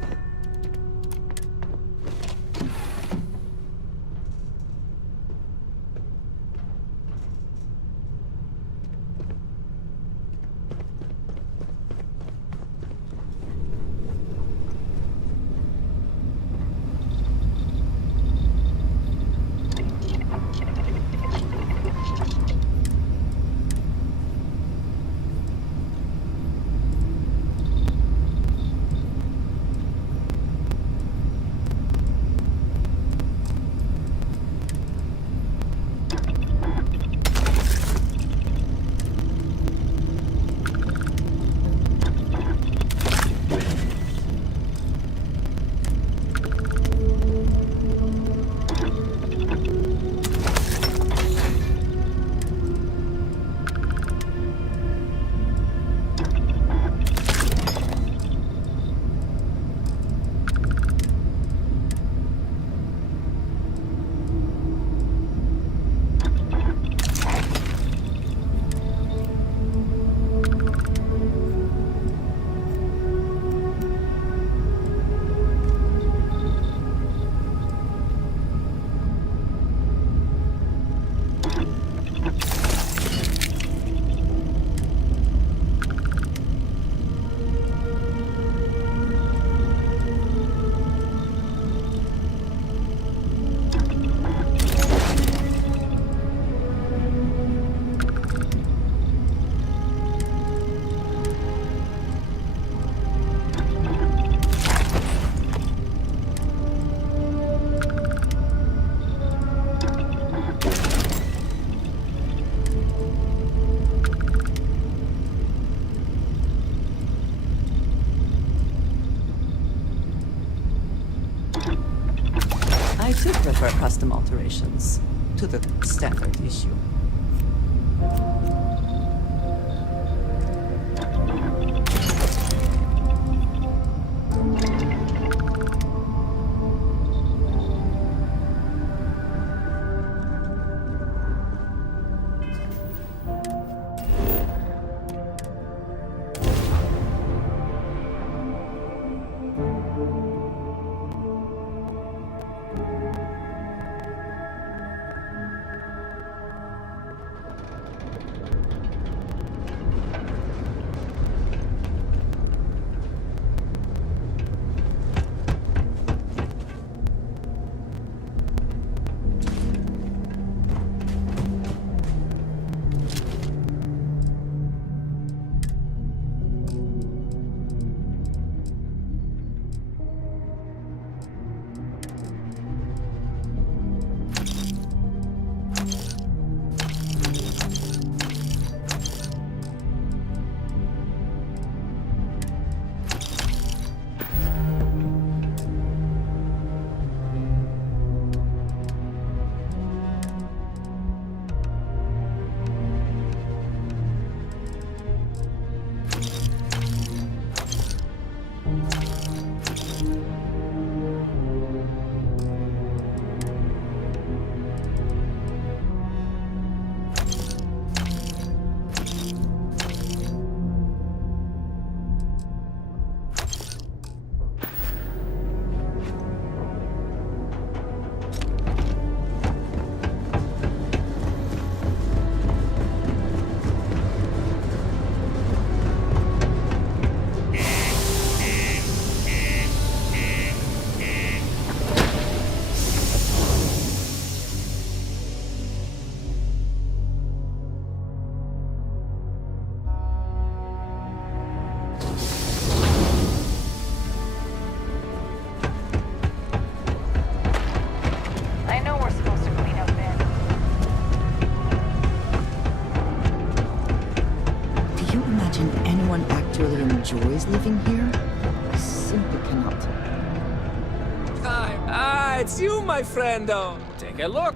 I too prefer custom alterations to the standard issue. boys living here? I simply cannot. It's you, my friendo. Take a look.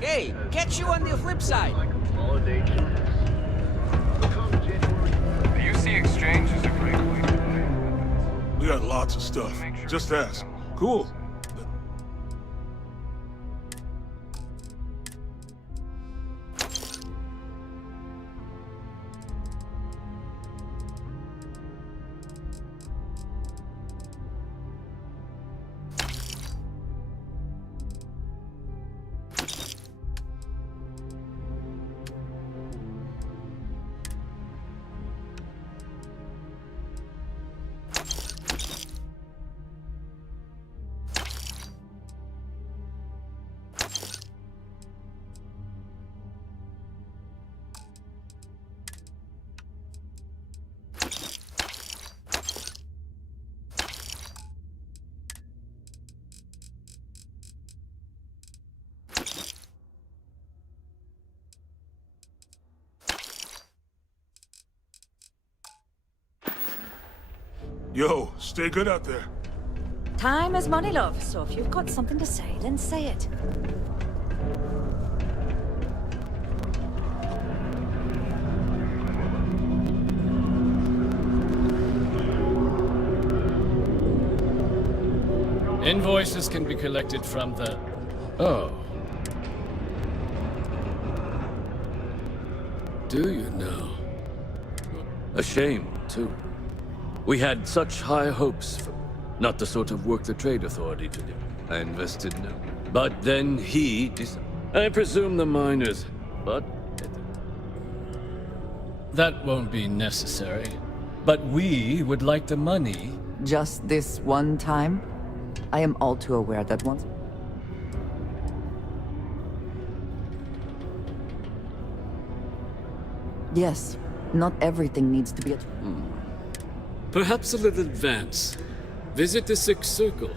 Hey, catch you on the flip side. The UC exchange is a great way to buy. We got lots of stuff. Just ask. Cool. Yo, stay good out there. Time is money, love, so if you've got something to say, then say it. Invoices can be collected from the... Oh. Do you know? A shame, too. We had such high hopes for not the sort of work the Trade Authority to do. I invested no. But then he decided. I presume the miners, but... That won't be necessary. But we would like the money. Just this one time? I am all too aware that once... Yes, not everything needs to be a... Perhaps a little advance. Visit the Sixth Circle.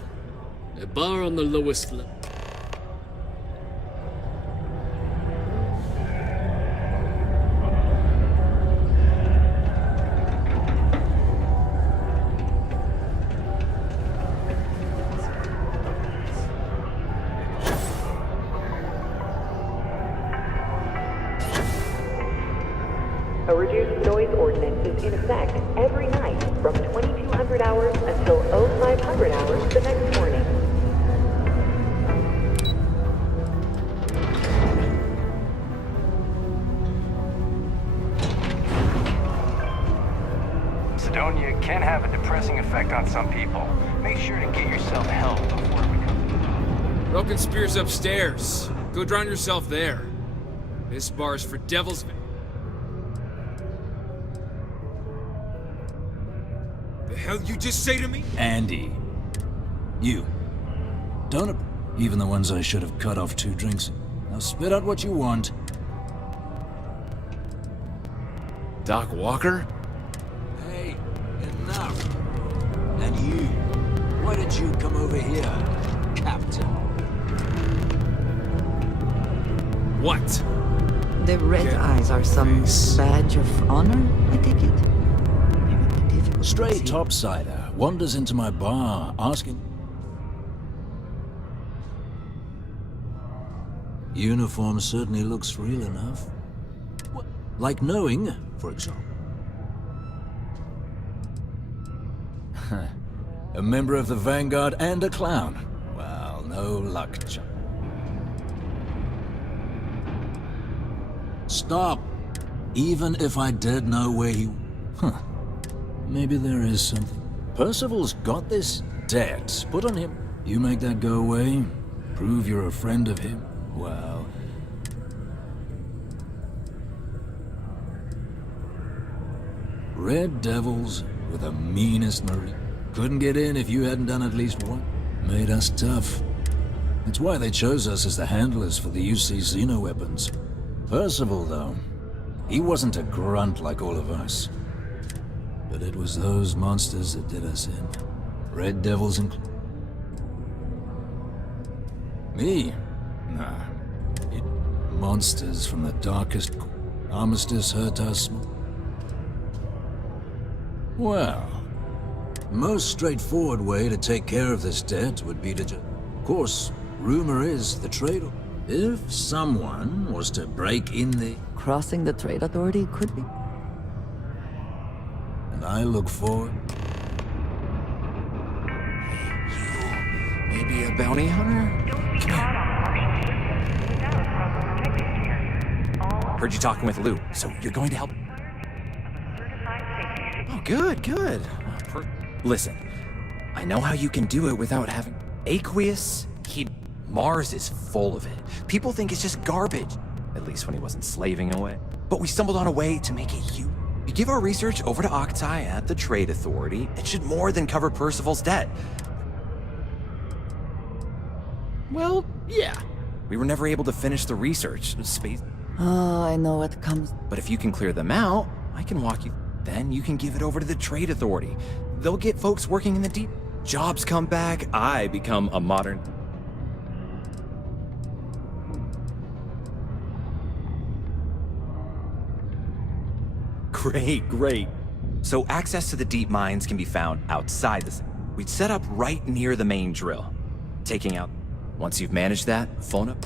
A bar on the lowest level. A reduced noise ordinance is in effect every night from 2200 hours until 0500 hours the next morning. Sidonia can have a depressing effect on some people. Make sure to get yourself help before it becomes... Broken Spear's upstairs. Go drown yourself there. This bar's for devils. The hell you just say to me? Andy. You. Don't... Even the ones I should have cut off 2 drinks. Now spit out what you want. Doc Walker? Hey, enough. And you. Why did you come over here, Captain? What? The red eyes are some badge of honor, I take it? Stray topsider wanders into my bar, asking... Uniform certainly looks real enough. Like knowing, for example. A member of the Vanguard and a clown. Well, no luck, chum. Stop. Even if I did know where he... Huh. Maybe there is something. Percival's got this debt put on him. You make that go away, prove you're a friend of him, well... Red Devils were the meanest marine. Couldn't get in if you hadn't done at least one. Made us tough. That's why they chose us as the handlers for the UC Xeno weapons. Percival, though, he wasn't a grunt like all of us. But it was those monsters that did us in. Red Devils included. Me? Nah. Monsters from the darkest... Armistice hurt us. Well... most straightforward way to take care of this debt would be to just... Of course, rumor is the trade... If someone was to break in the... Crossing the trade authority could be. And I look forward... Maybe a bounty hunter? Heard you talking with Lou, so you're going to help... Oh, good, good. Listen, I know how you can do it without having... Aqueous, Mars is full of it. People think it's just garbage. At least when he wasn't slaving away. But we stumbled on a way to make it you. You give our research over to Octai at the Trade Authority, it should more than cover Percival's debt. Well, yeah. We were never able to finish the research. Space... Oh, I know what comes. But if you can clear them out, I can walk you... Then you can give it over to the Trade Authority. They'll get folks working in the deep... Jobs come back, I become a modern... Great, great. So access to the deep mines can be found outside the... We'd set up right near the main drill. Taking out... Once you've managed that, phone up...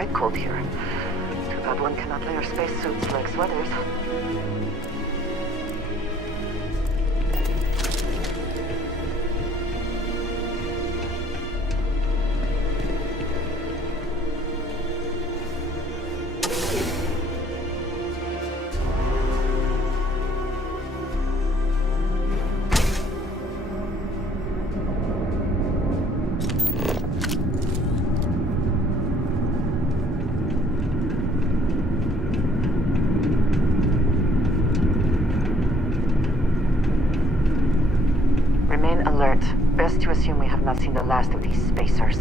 quite cold here. Too bad one cannot layer spacesuits like sweaters. Remain alert. Best to assume we have not seen the last of these spacers.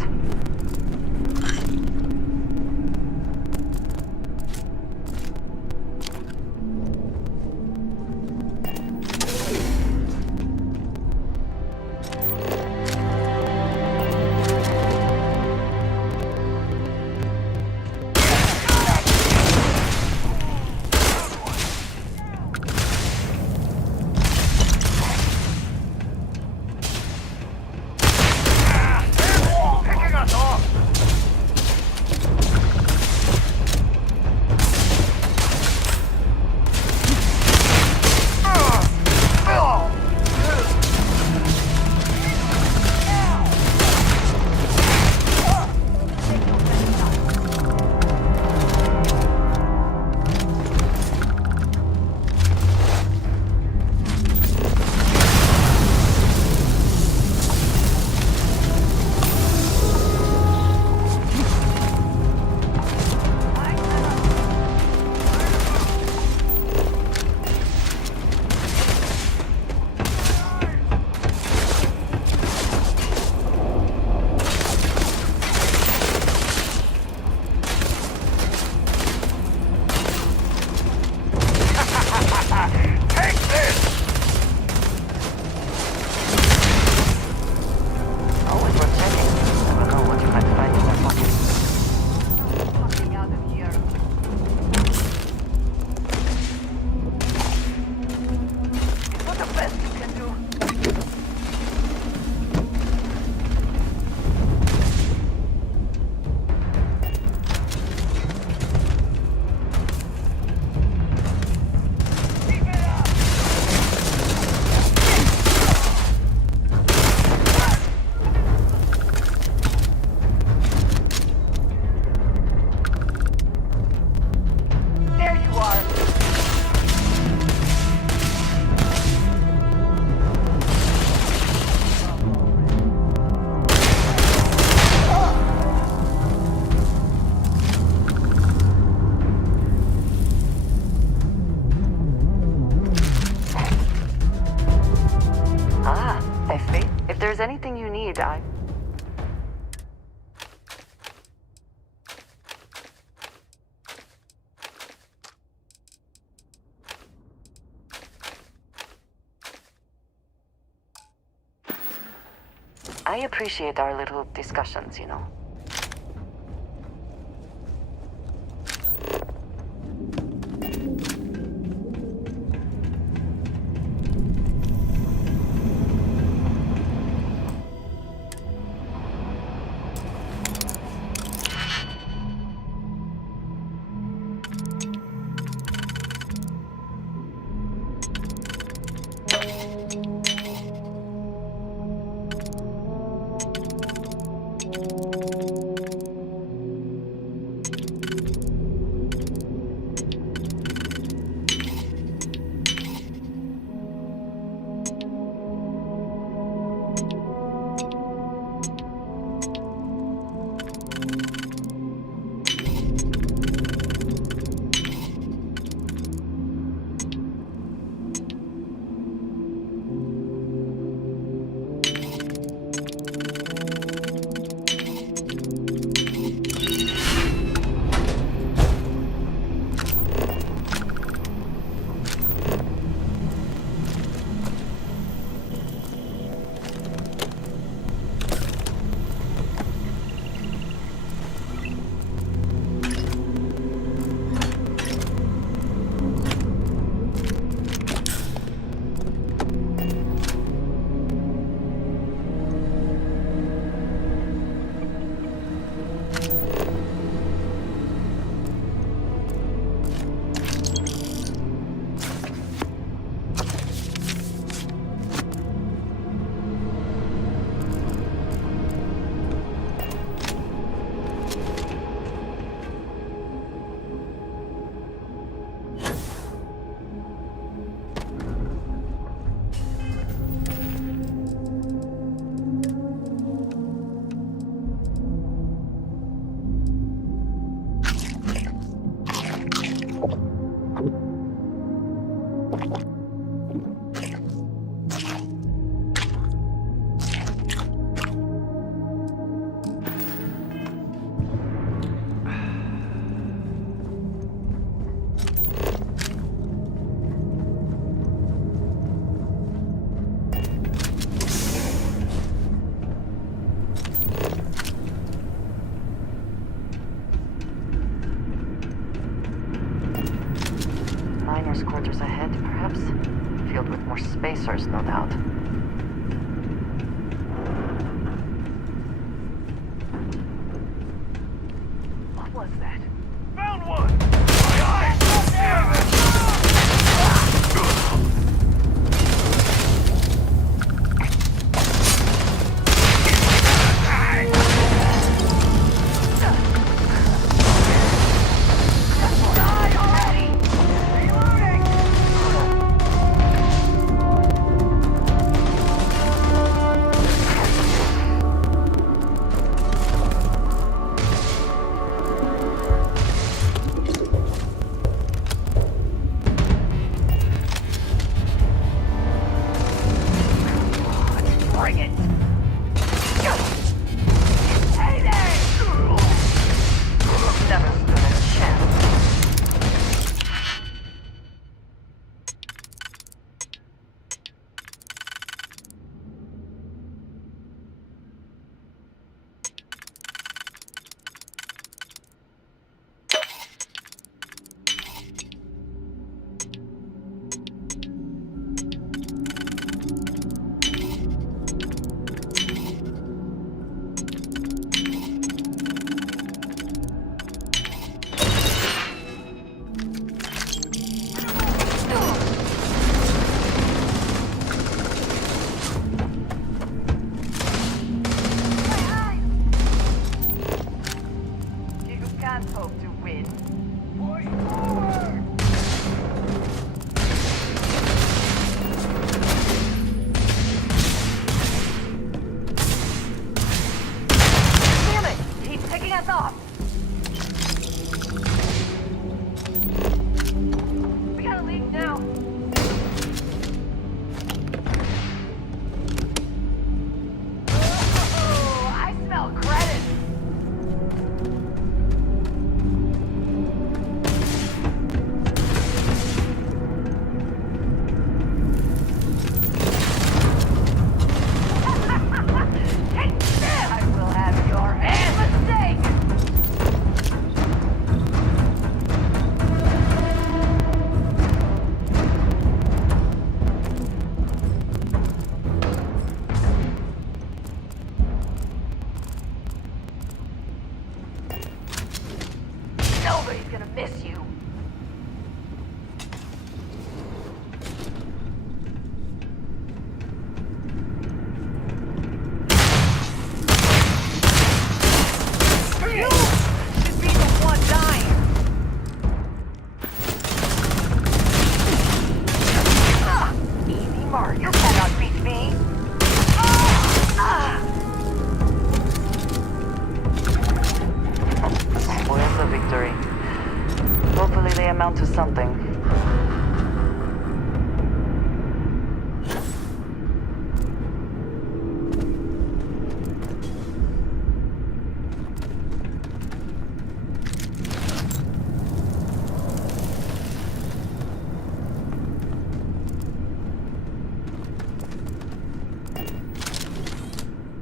If there's anything you need, I appreciate our little discussions, you know.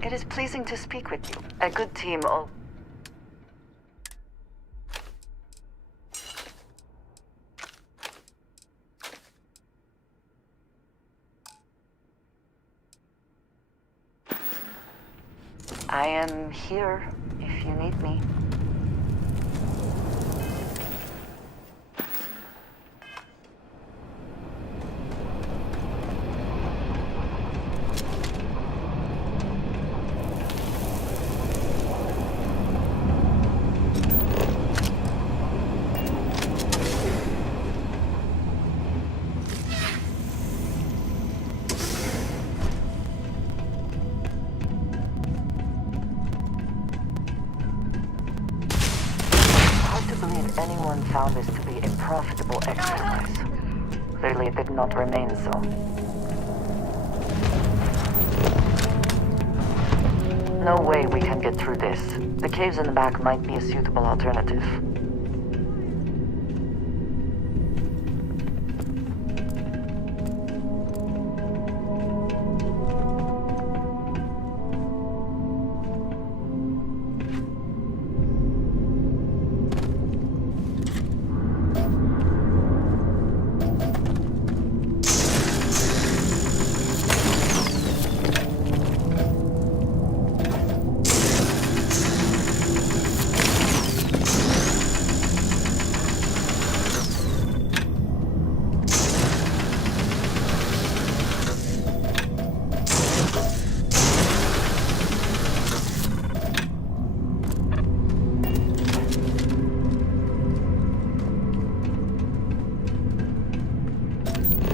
It is pleasing to speak with you. A good team all... I am here if you need me. Anyone found this to be a profitable exercise. Clearly it did not remain so. No way we can get through this. The caves in the back might be a suitable alternative.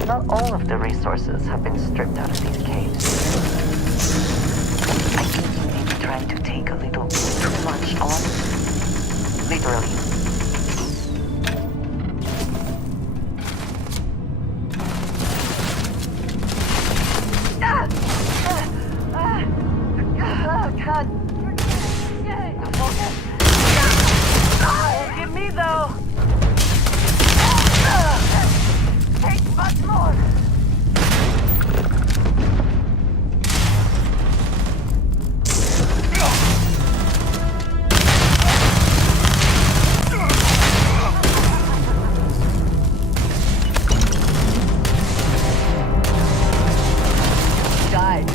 Not all of the resources have been stripped out of these caves. I think you may be trying to take a little too much on. Literally. God. Give me though. Take much more. Died.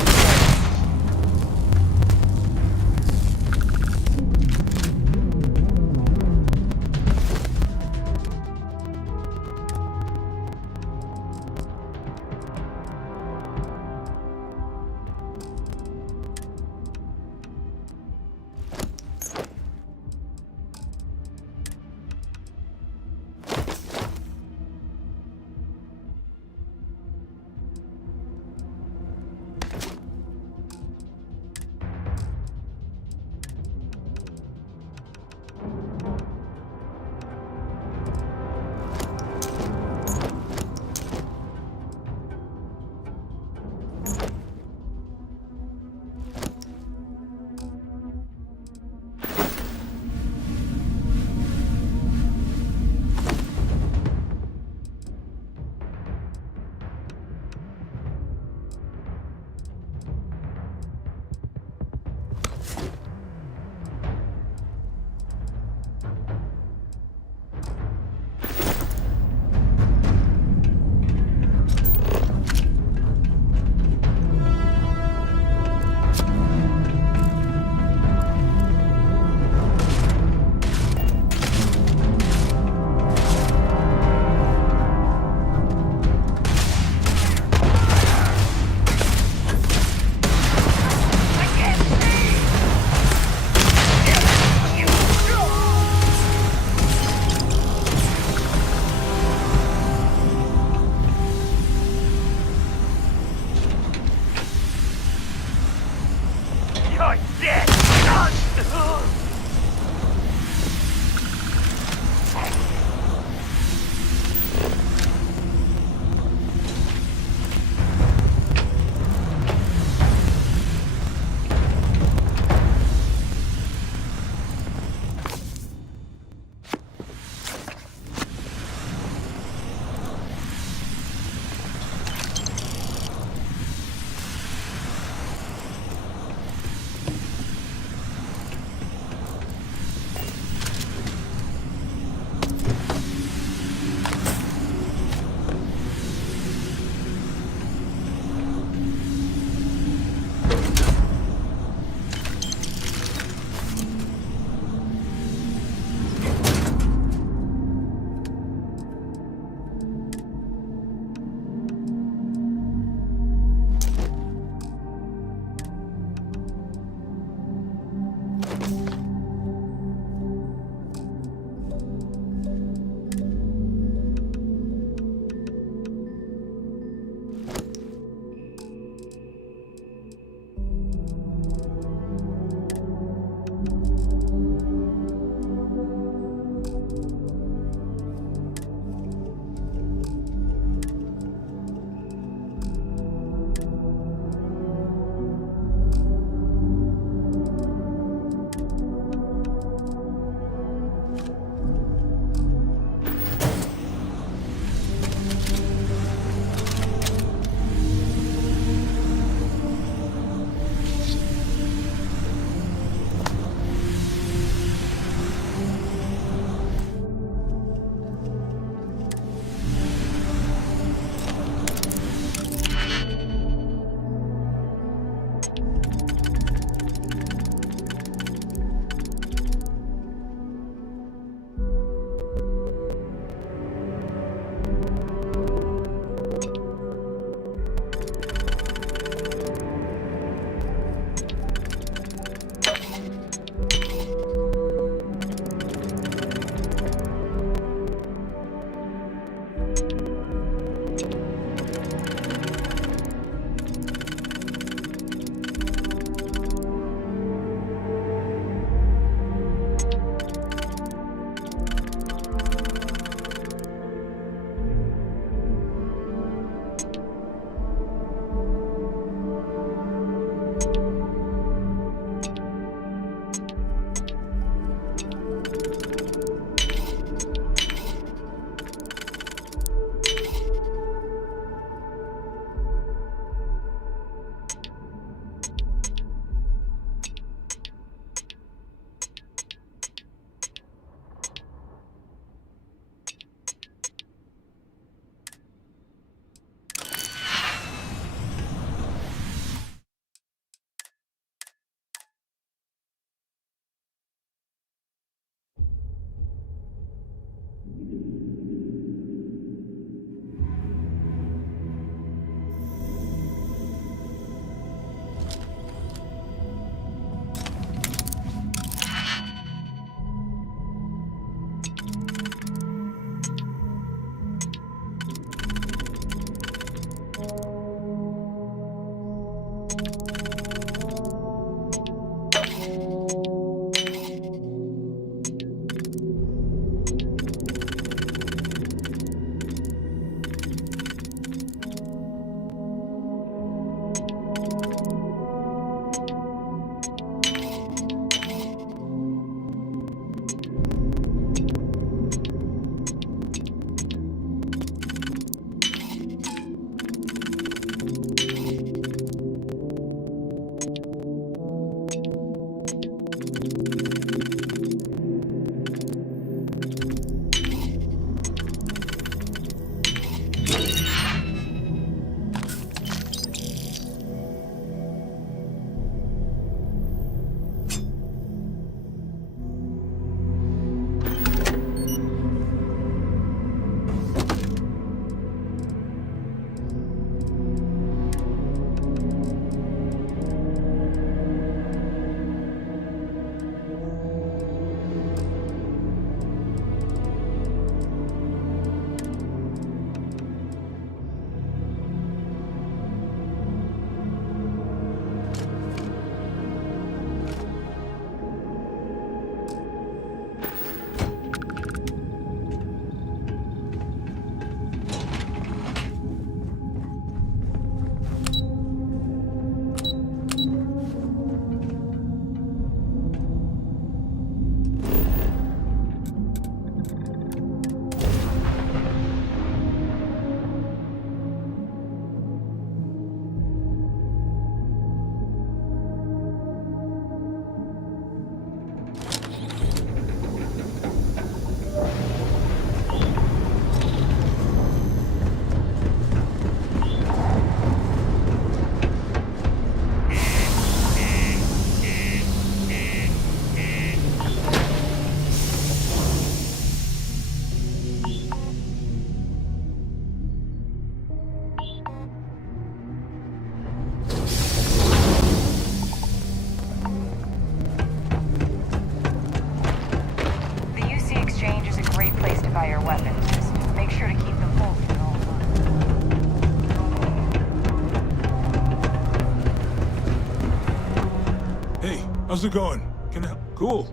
How's it going? Can I... Cool.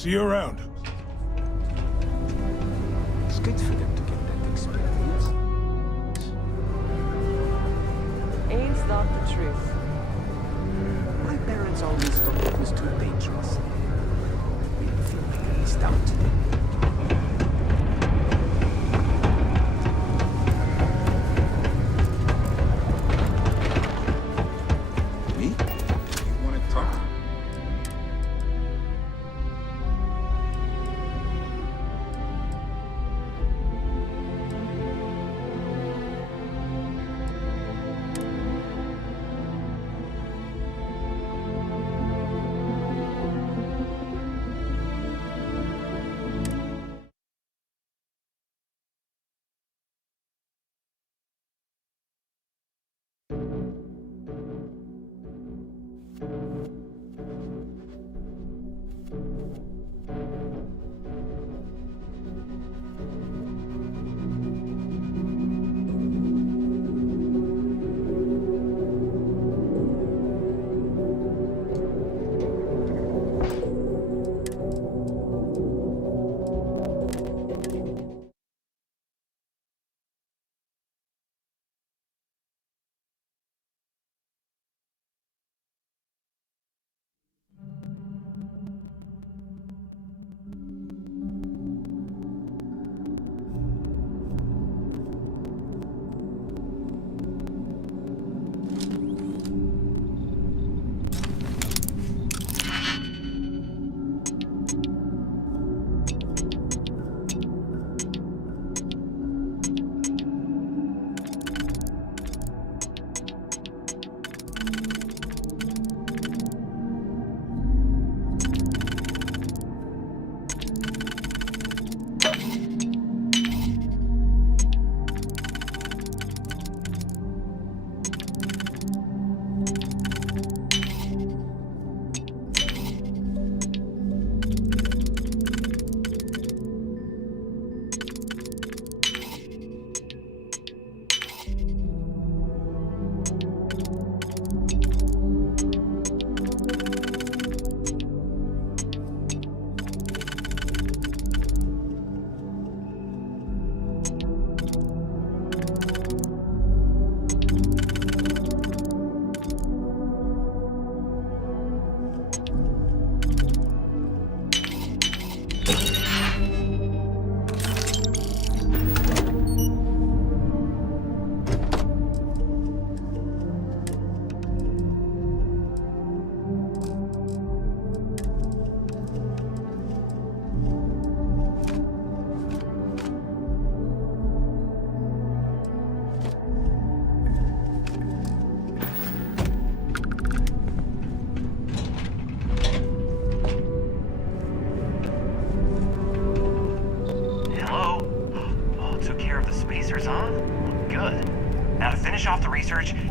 See you around. It's good for them to get that experience. Ain't not the truth. My parents always thought it was too dangerous. Made me feel like I missed out. Me? You want to talk?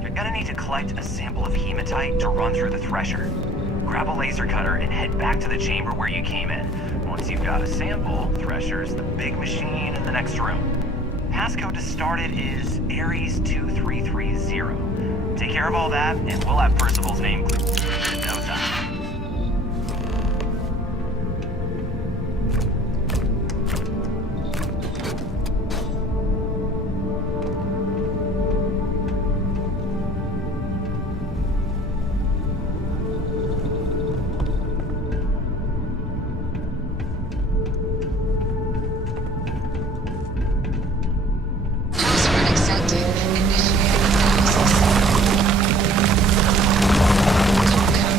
You're gonna need to collect a sample of hematite to run through the thresher. Grab a laser cutter and head back to the chamber where you came in. Once you've got a sample, thresher's the big machine in the next room. Passcode to start it is Ares 2330. Take care of all that, and we'll have Percival's name cleared in no time. Initiate process.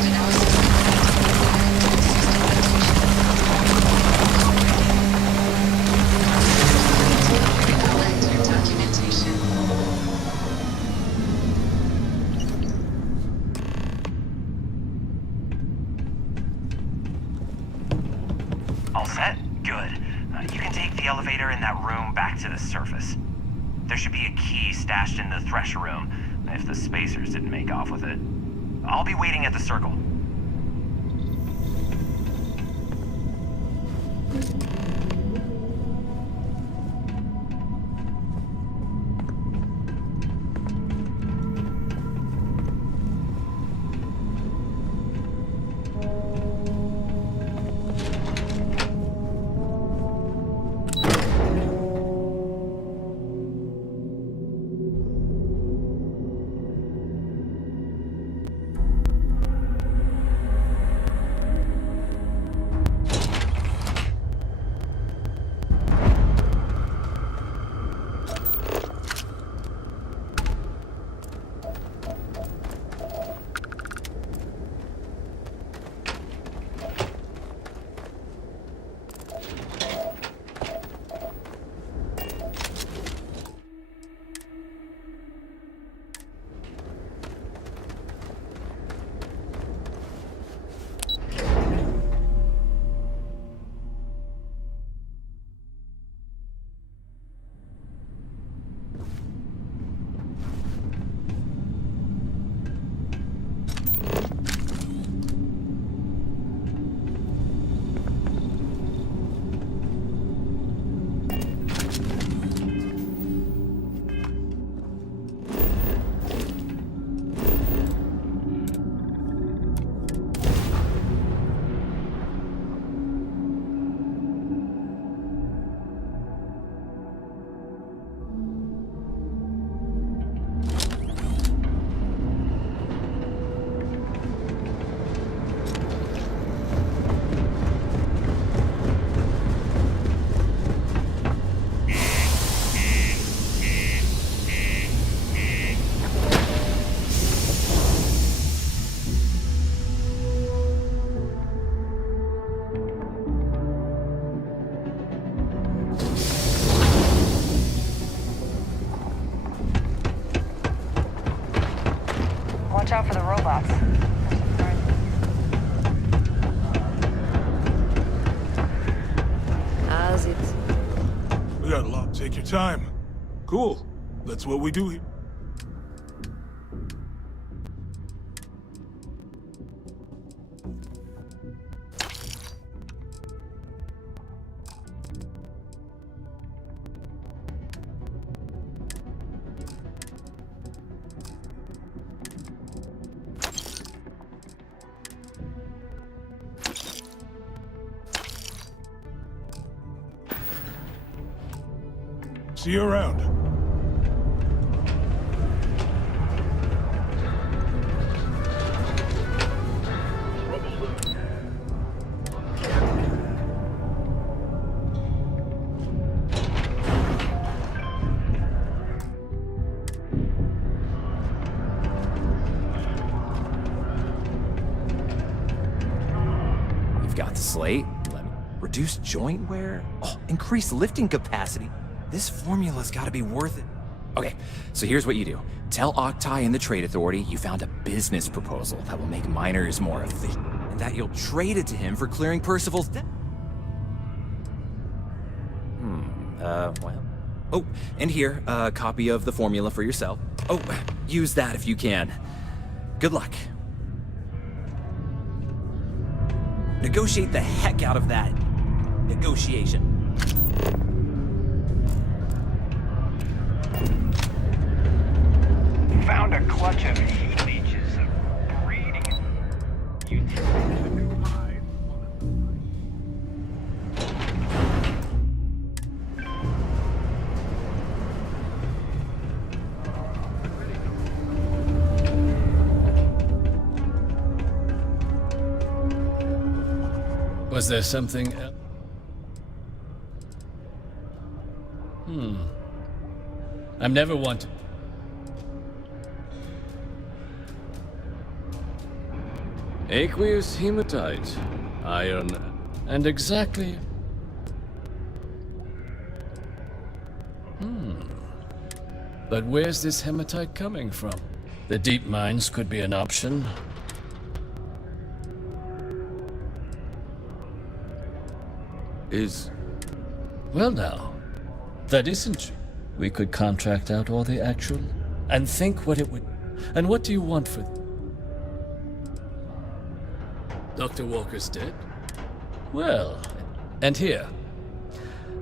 All set? Good. You can take the elevator in that room back to the surface. There should be a key stashed in the Thresher room, if the spacers didn't make off with it. I'll be waiting at the circle. Watch out for the robots. As it. We got a lot. Take your time. Cool. That's what we do here. See you around. You've got the slate. Reduce joint wear? Oh, increase lifting capacity. This formula's gotta be worth it. Okay, so here's what you do. Tell Octai and the Trade Authority you found a business proposal that will make miners more efficient, and that you'll trade it to him for clearing Percival's debt. Well. Oh, and here, a copy of the formula for yourself. Oh, use that if you can. Good luck. Negotiate the heck out of that negotiation. Found a clutch of heat leeches breeding. You take the new hive. Was there something else? I'm never wanted. Aqueous hematite, iron, and exactly. But where's this hematite coming from? The deep mines could be an option. is... Well now, that isn't true. We could contract out all the actual... and think what it would... And what do you want for... Dr. Walker's dead? Well, and here.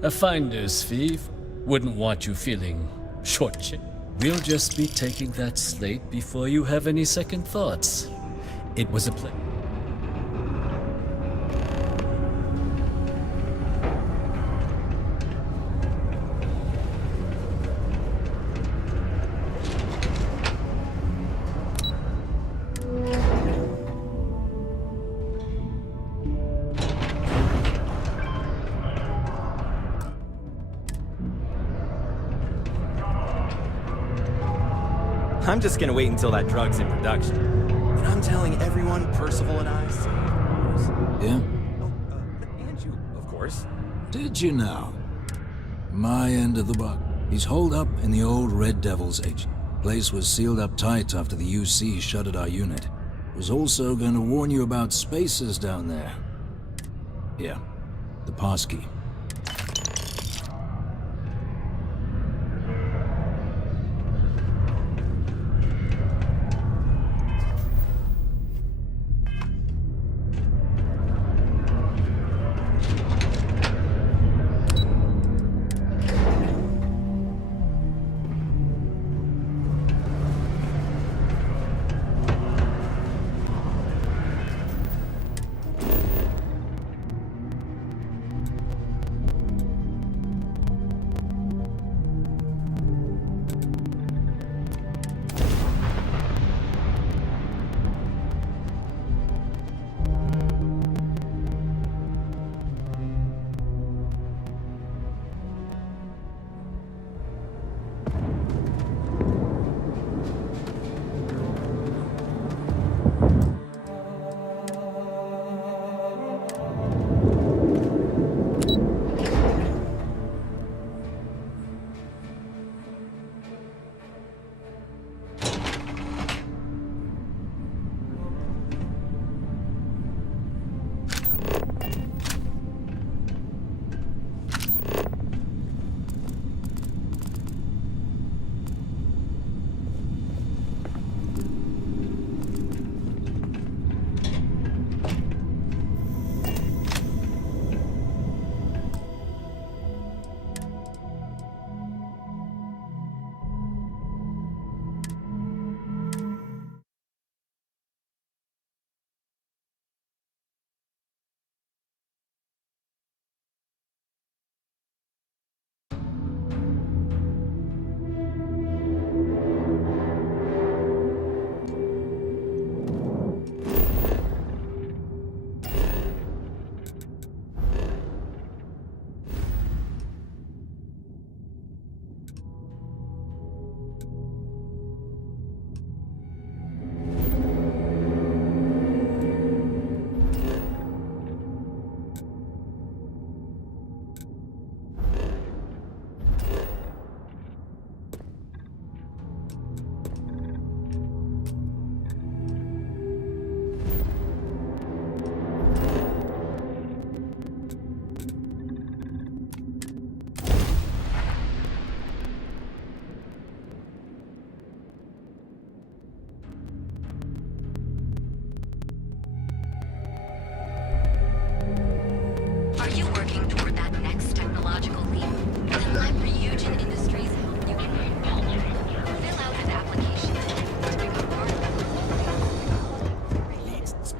A finder's fee. Wouldn't want you feeling shortchanged. We'll just be taking that slate before you have any second thoughts. It was a pleasure. I'm just gonna wait until that drug's in production. And I'm telling everyone Percival and I saved Mars. Yeah? Oh, and you, of course. Did you now? My end of the buck. He's holed up in the old Red Devil's H. Place was sealed up tight after the UC shuttered our unit. Was also going to warn you about spacers down there. Yeah, the passkey.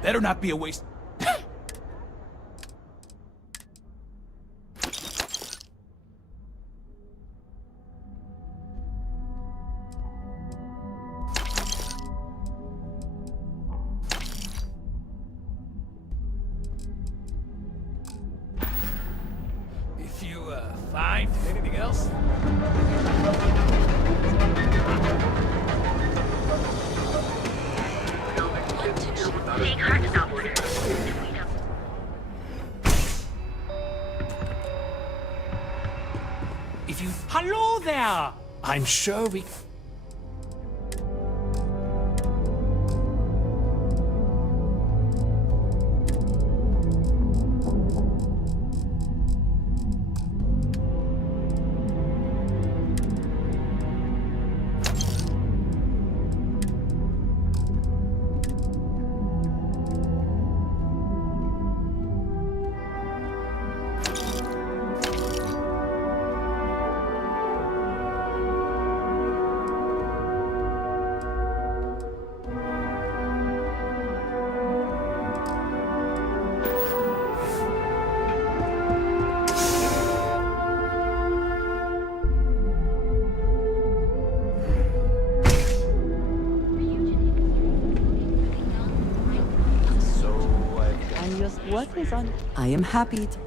Better not be a waste. If you, find anything else? Take heart stop order. If you... Hello there! I'm sure we... Please on. I am happy to.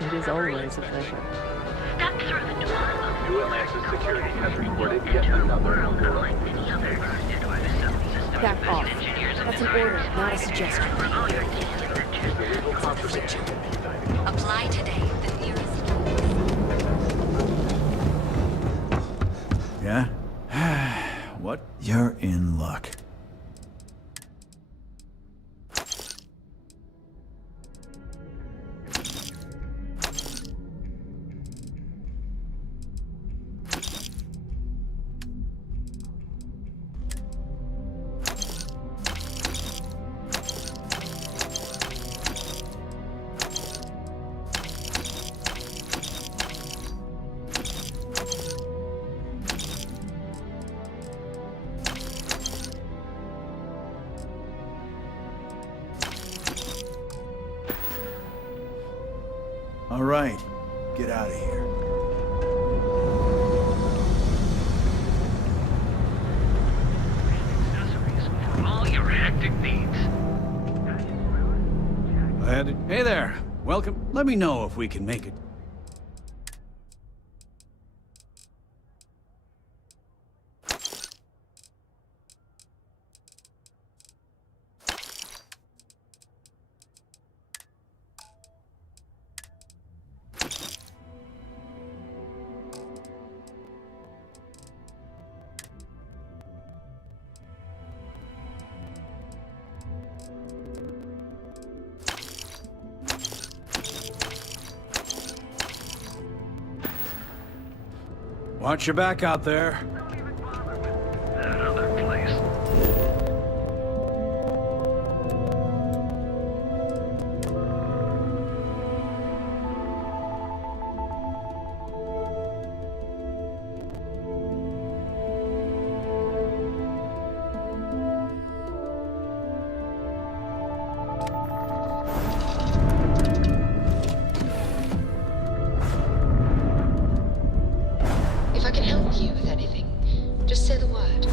It is always a pleasure. Step through the door. New Atlantis security has reported yet another Unlike many others, Back off. That's an order, not a suggestion. all your data Apply today. The nearest. Yeah? What? You're in luck. All right, get out of here. for all your hectic needs. Hey there. Welcome. Let me know if we can make it. Watch your back out there. That other place. If I can help you with anything, just say the word.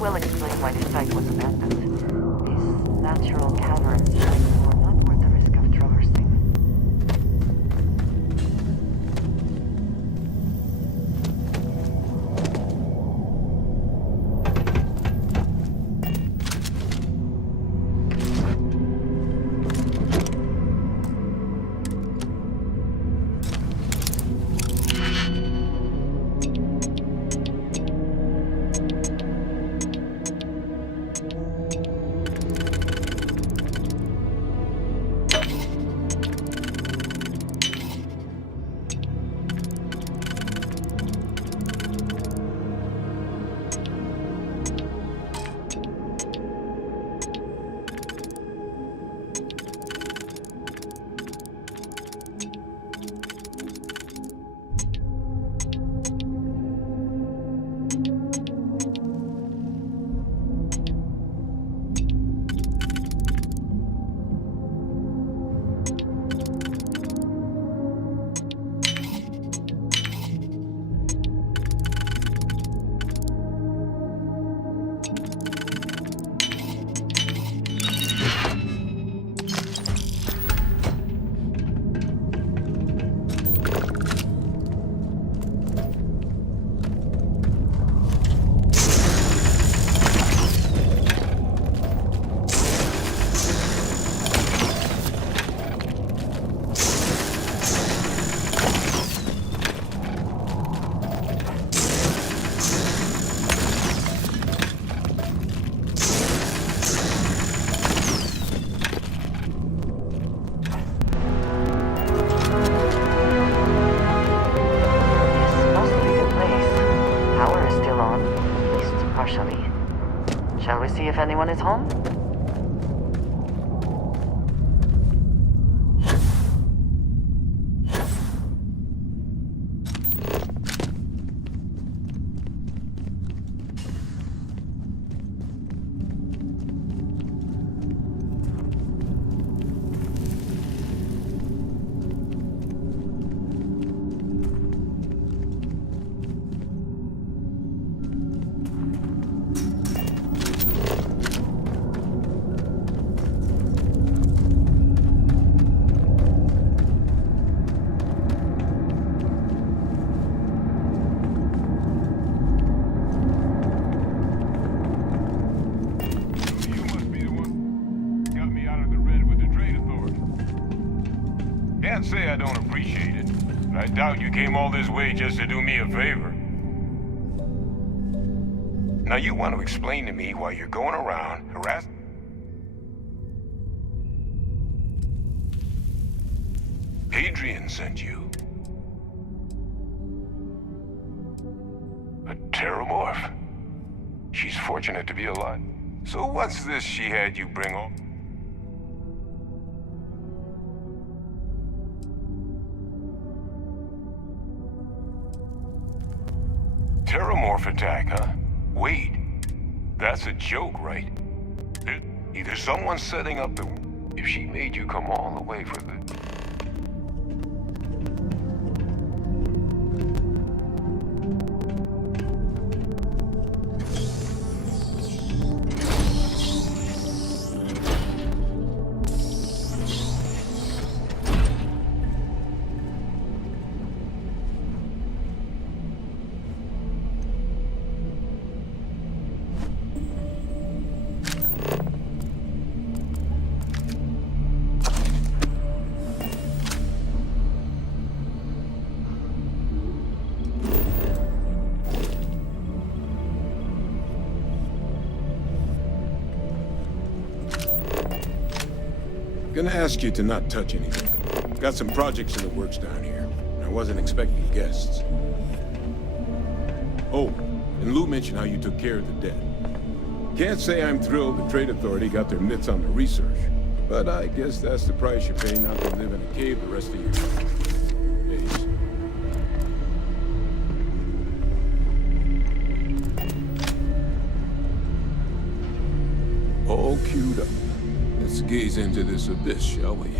Will explain why the site was abandoned. These natural caverns were not worth the risk of traversing. Shall we see if anyone is home? Can't say I don't appreciate it, but I doubt you came all this way just to do me a favor. Now you want to explain to me why you're going around harassing... Adrian sent you. A terramorph. She's fortunate to be alive. So what's this she had you bring on? Terramorph attack, huh? Wait. That's a joke, right? Either someone's setting up the... If she made you come all the way for the... Gonna ask you to not touch anything. Got some projects in the works down here. I wasn't expecting guests. Oh, and Lou mentioned how you took care of the dead. Can't say I'm thrilled the Trade Authority got their mitts on the research, but I guess that's the price you pay not to live in a cave the rest of your days. All queued up. Let's gaze into this abyss, shall we?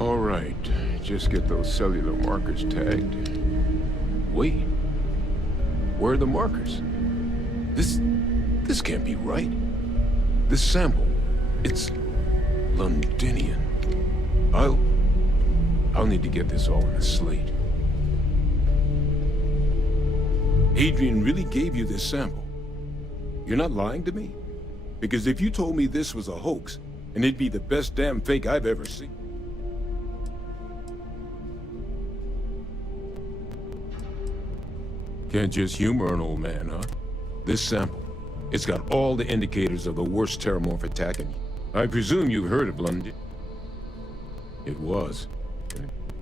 All right, just get those cellular markers tagged. Wait, where are the markers? This can't be right. This sample, it's Londinian. I'll need to get this all in a slate. Adrian really gave you this sample. You're not lying to me? Because if you told me this was a hoax, and it'd be the best damn fake I've ever seen. Can't just humor an old man, huh? This sample, it's got all the indicators of the worst terramorph attack in you. I presume you've heard of London. It was.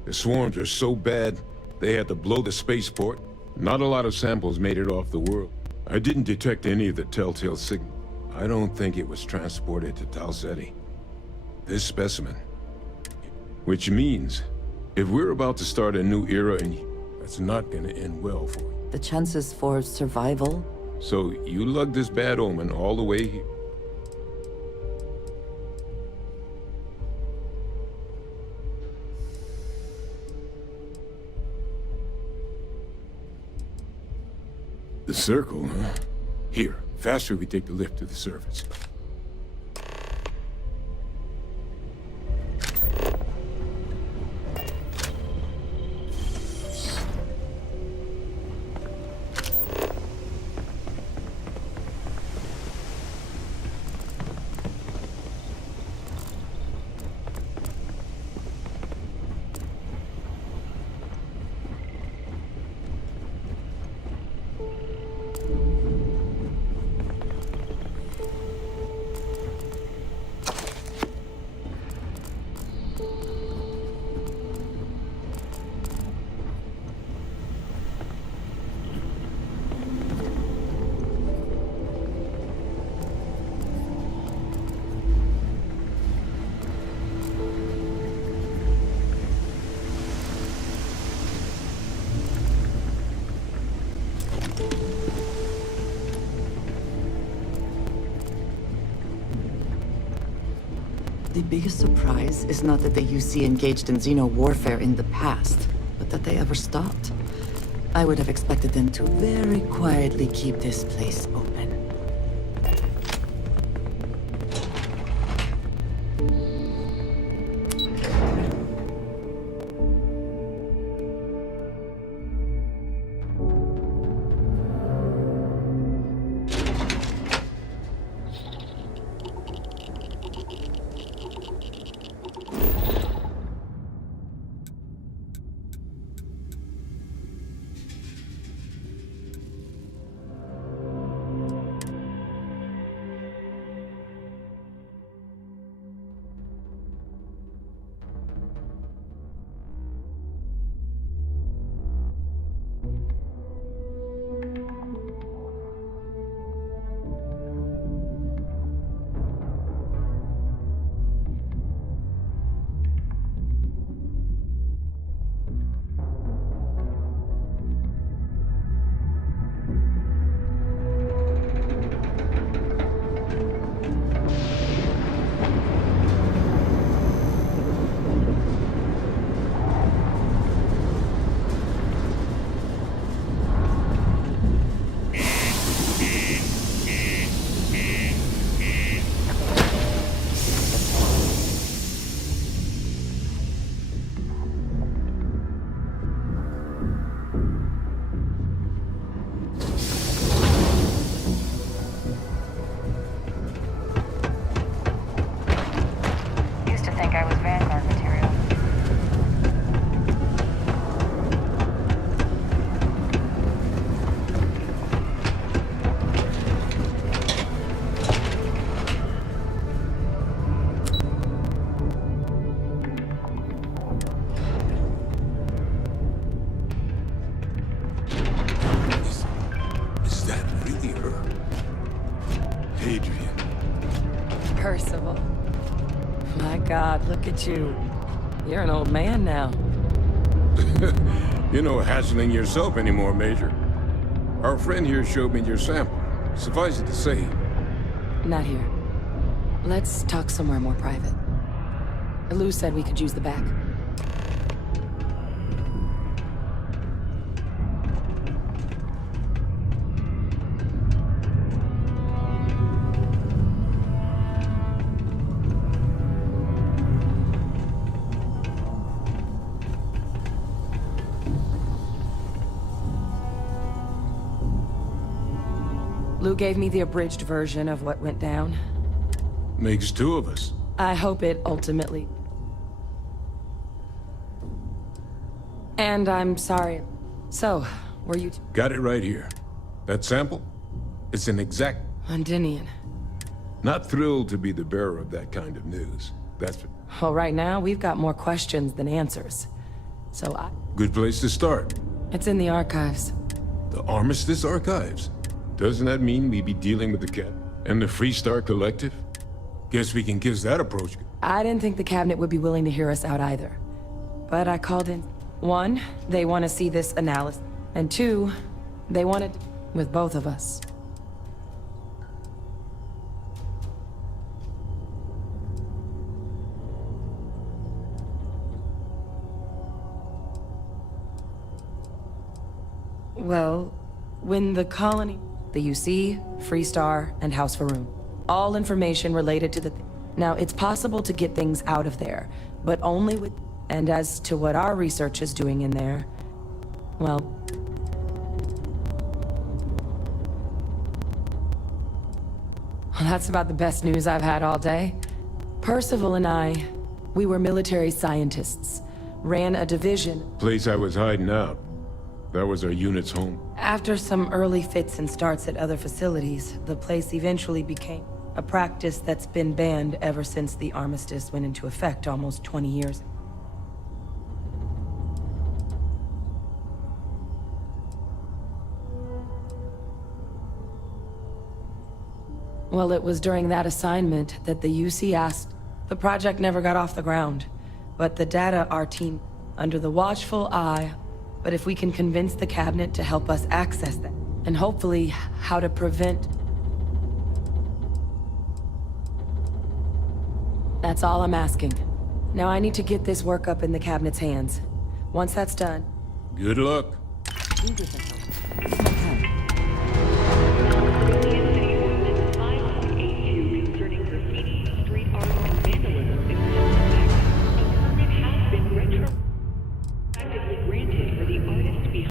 The swarms are so bad, they had to blow the spaceport. Not a lot of samples made it off the world. I didn't detect any of the telltale signals. I don't think it was transported to Tau Ceti. This specimen. Which means, if we're about to start a new era in you, that's not gonna end well for you. The chances for survival? So you lugged this bad omen all the way here. The circle, huh? Here, faster we take the lift to the surface. The biggest surprise is not that the UC engaged in Xeno warfare in the past, but that they ever stopped. I would have expected them to very quietly keep this place open. God, look at you. You're an old man now. You're no hassling yourself anymore, Major. Our friend here showed me your sample. Suffice it to say... Not here. Let's talk somewhere more private. Lou said we could use the back. Lou gave me the abridged version of what went down. Makes two of us. I hope it ultimately... And I'm sorry. So, were you... Got it right here. That sample? It's an exact... Londinian. Not thrilled to be the bearer of that kind of news. That's... Well, right now, we've got more questions than answers. So I... Good place to start. It's in the archives. The Armistice Archives? Doesn't that mean we be dealing with the Cap and the Freestar Collective? Guess we can kiss that approach. I didn't think the cabinet would be willing to hear us out either. But I called in. 1, they want to see this analysis. And 2, they wanted with both of us. Well, when the colony... The UC, Freestar, and House Varun. All information related to the... Now, it's possible to get things out of there, but only with... And as to what our research is doing in there... Well... That's about the best news I've had all day. Percival and I, we were military scientists. Ran a division... Place I was hiding out. That was our unit's home. After some early fits and starts at other facilities, the place eventually became a practice that's been banned ever since the armistice went into effect almost 20 years. Well, it was during that assignment that the UC asked. The project never got off the ground, but the data our team, under the watchful eye. But if we can convince the cabinet to help us access that, and hopefully how to prevent... That's all I'm asking. Now I need to get this work up in the cabinet's hands. Once that's done... Good luck. Who doesn't help?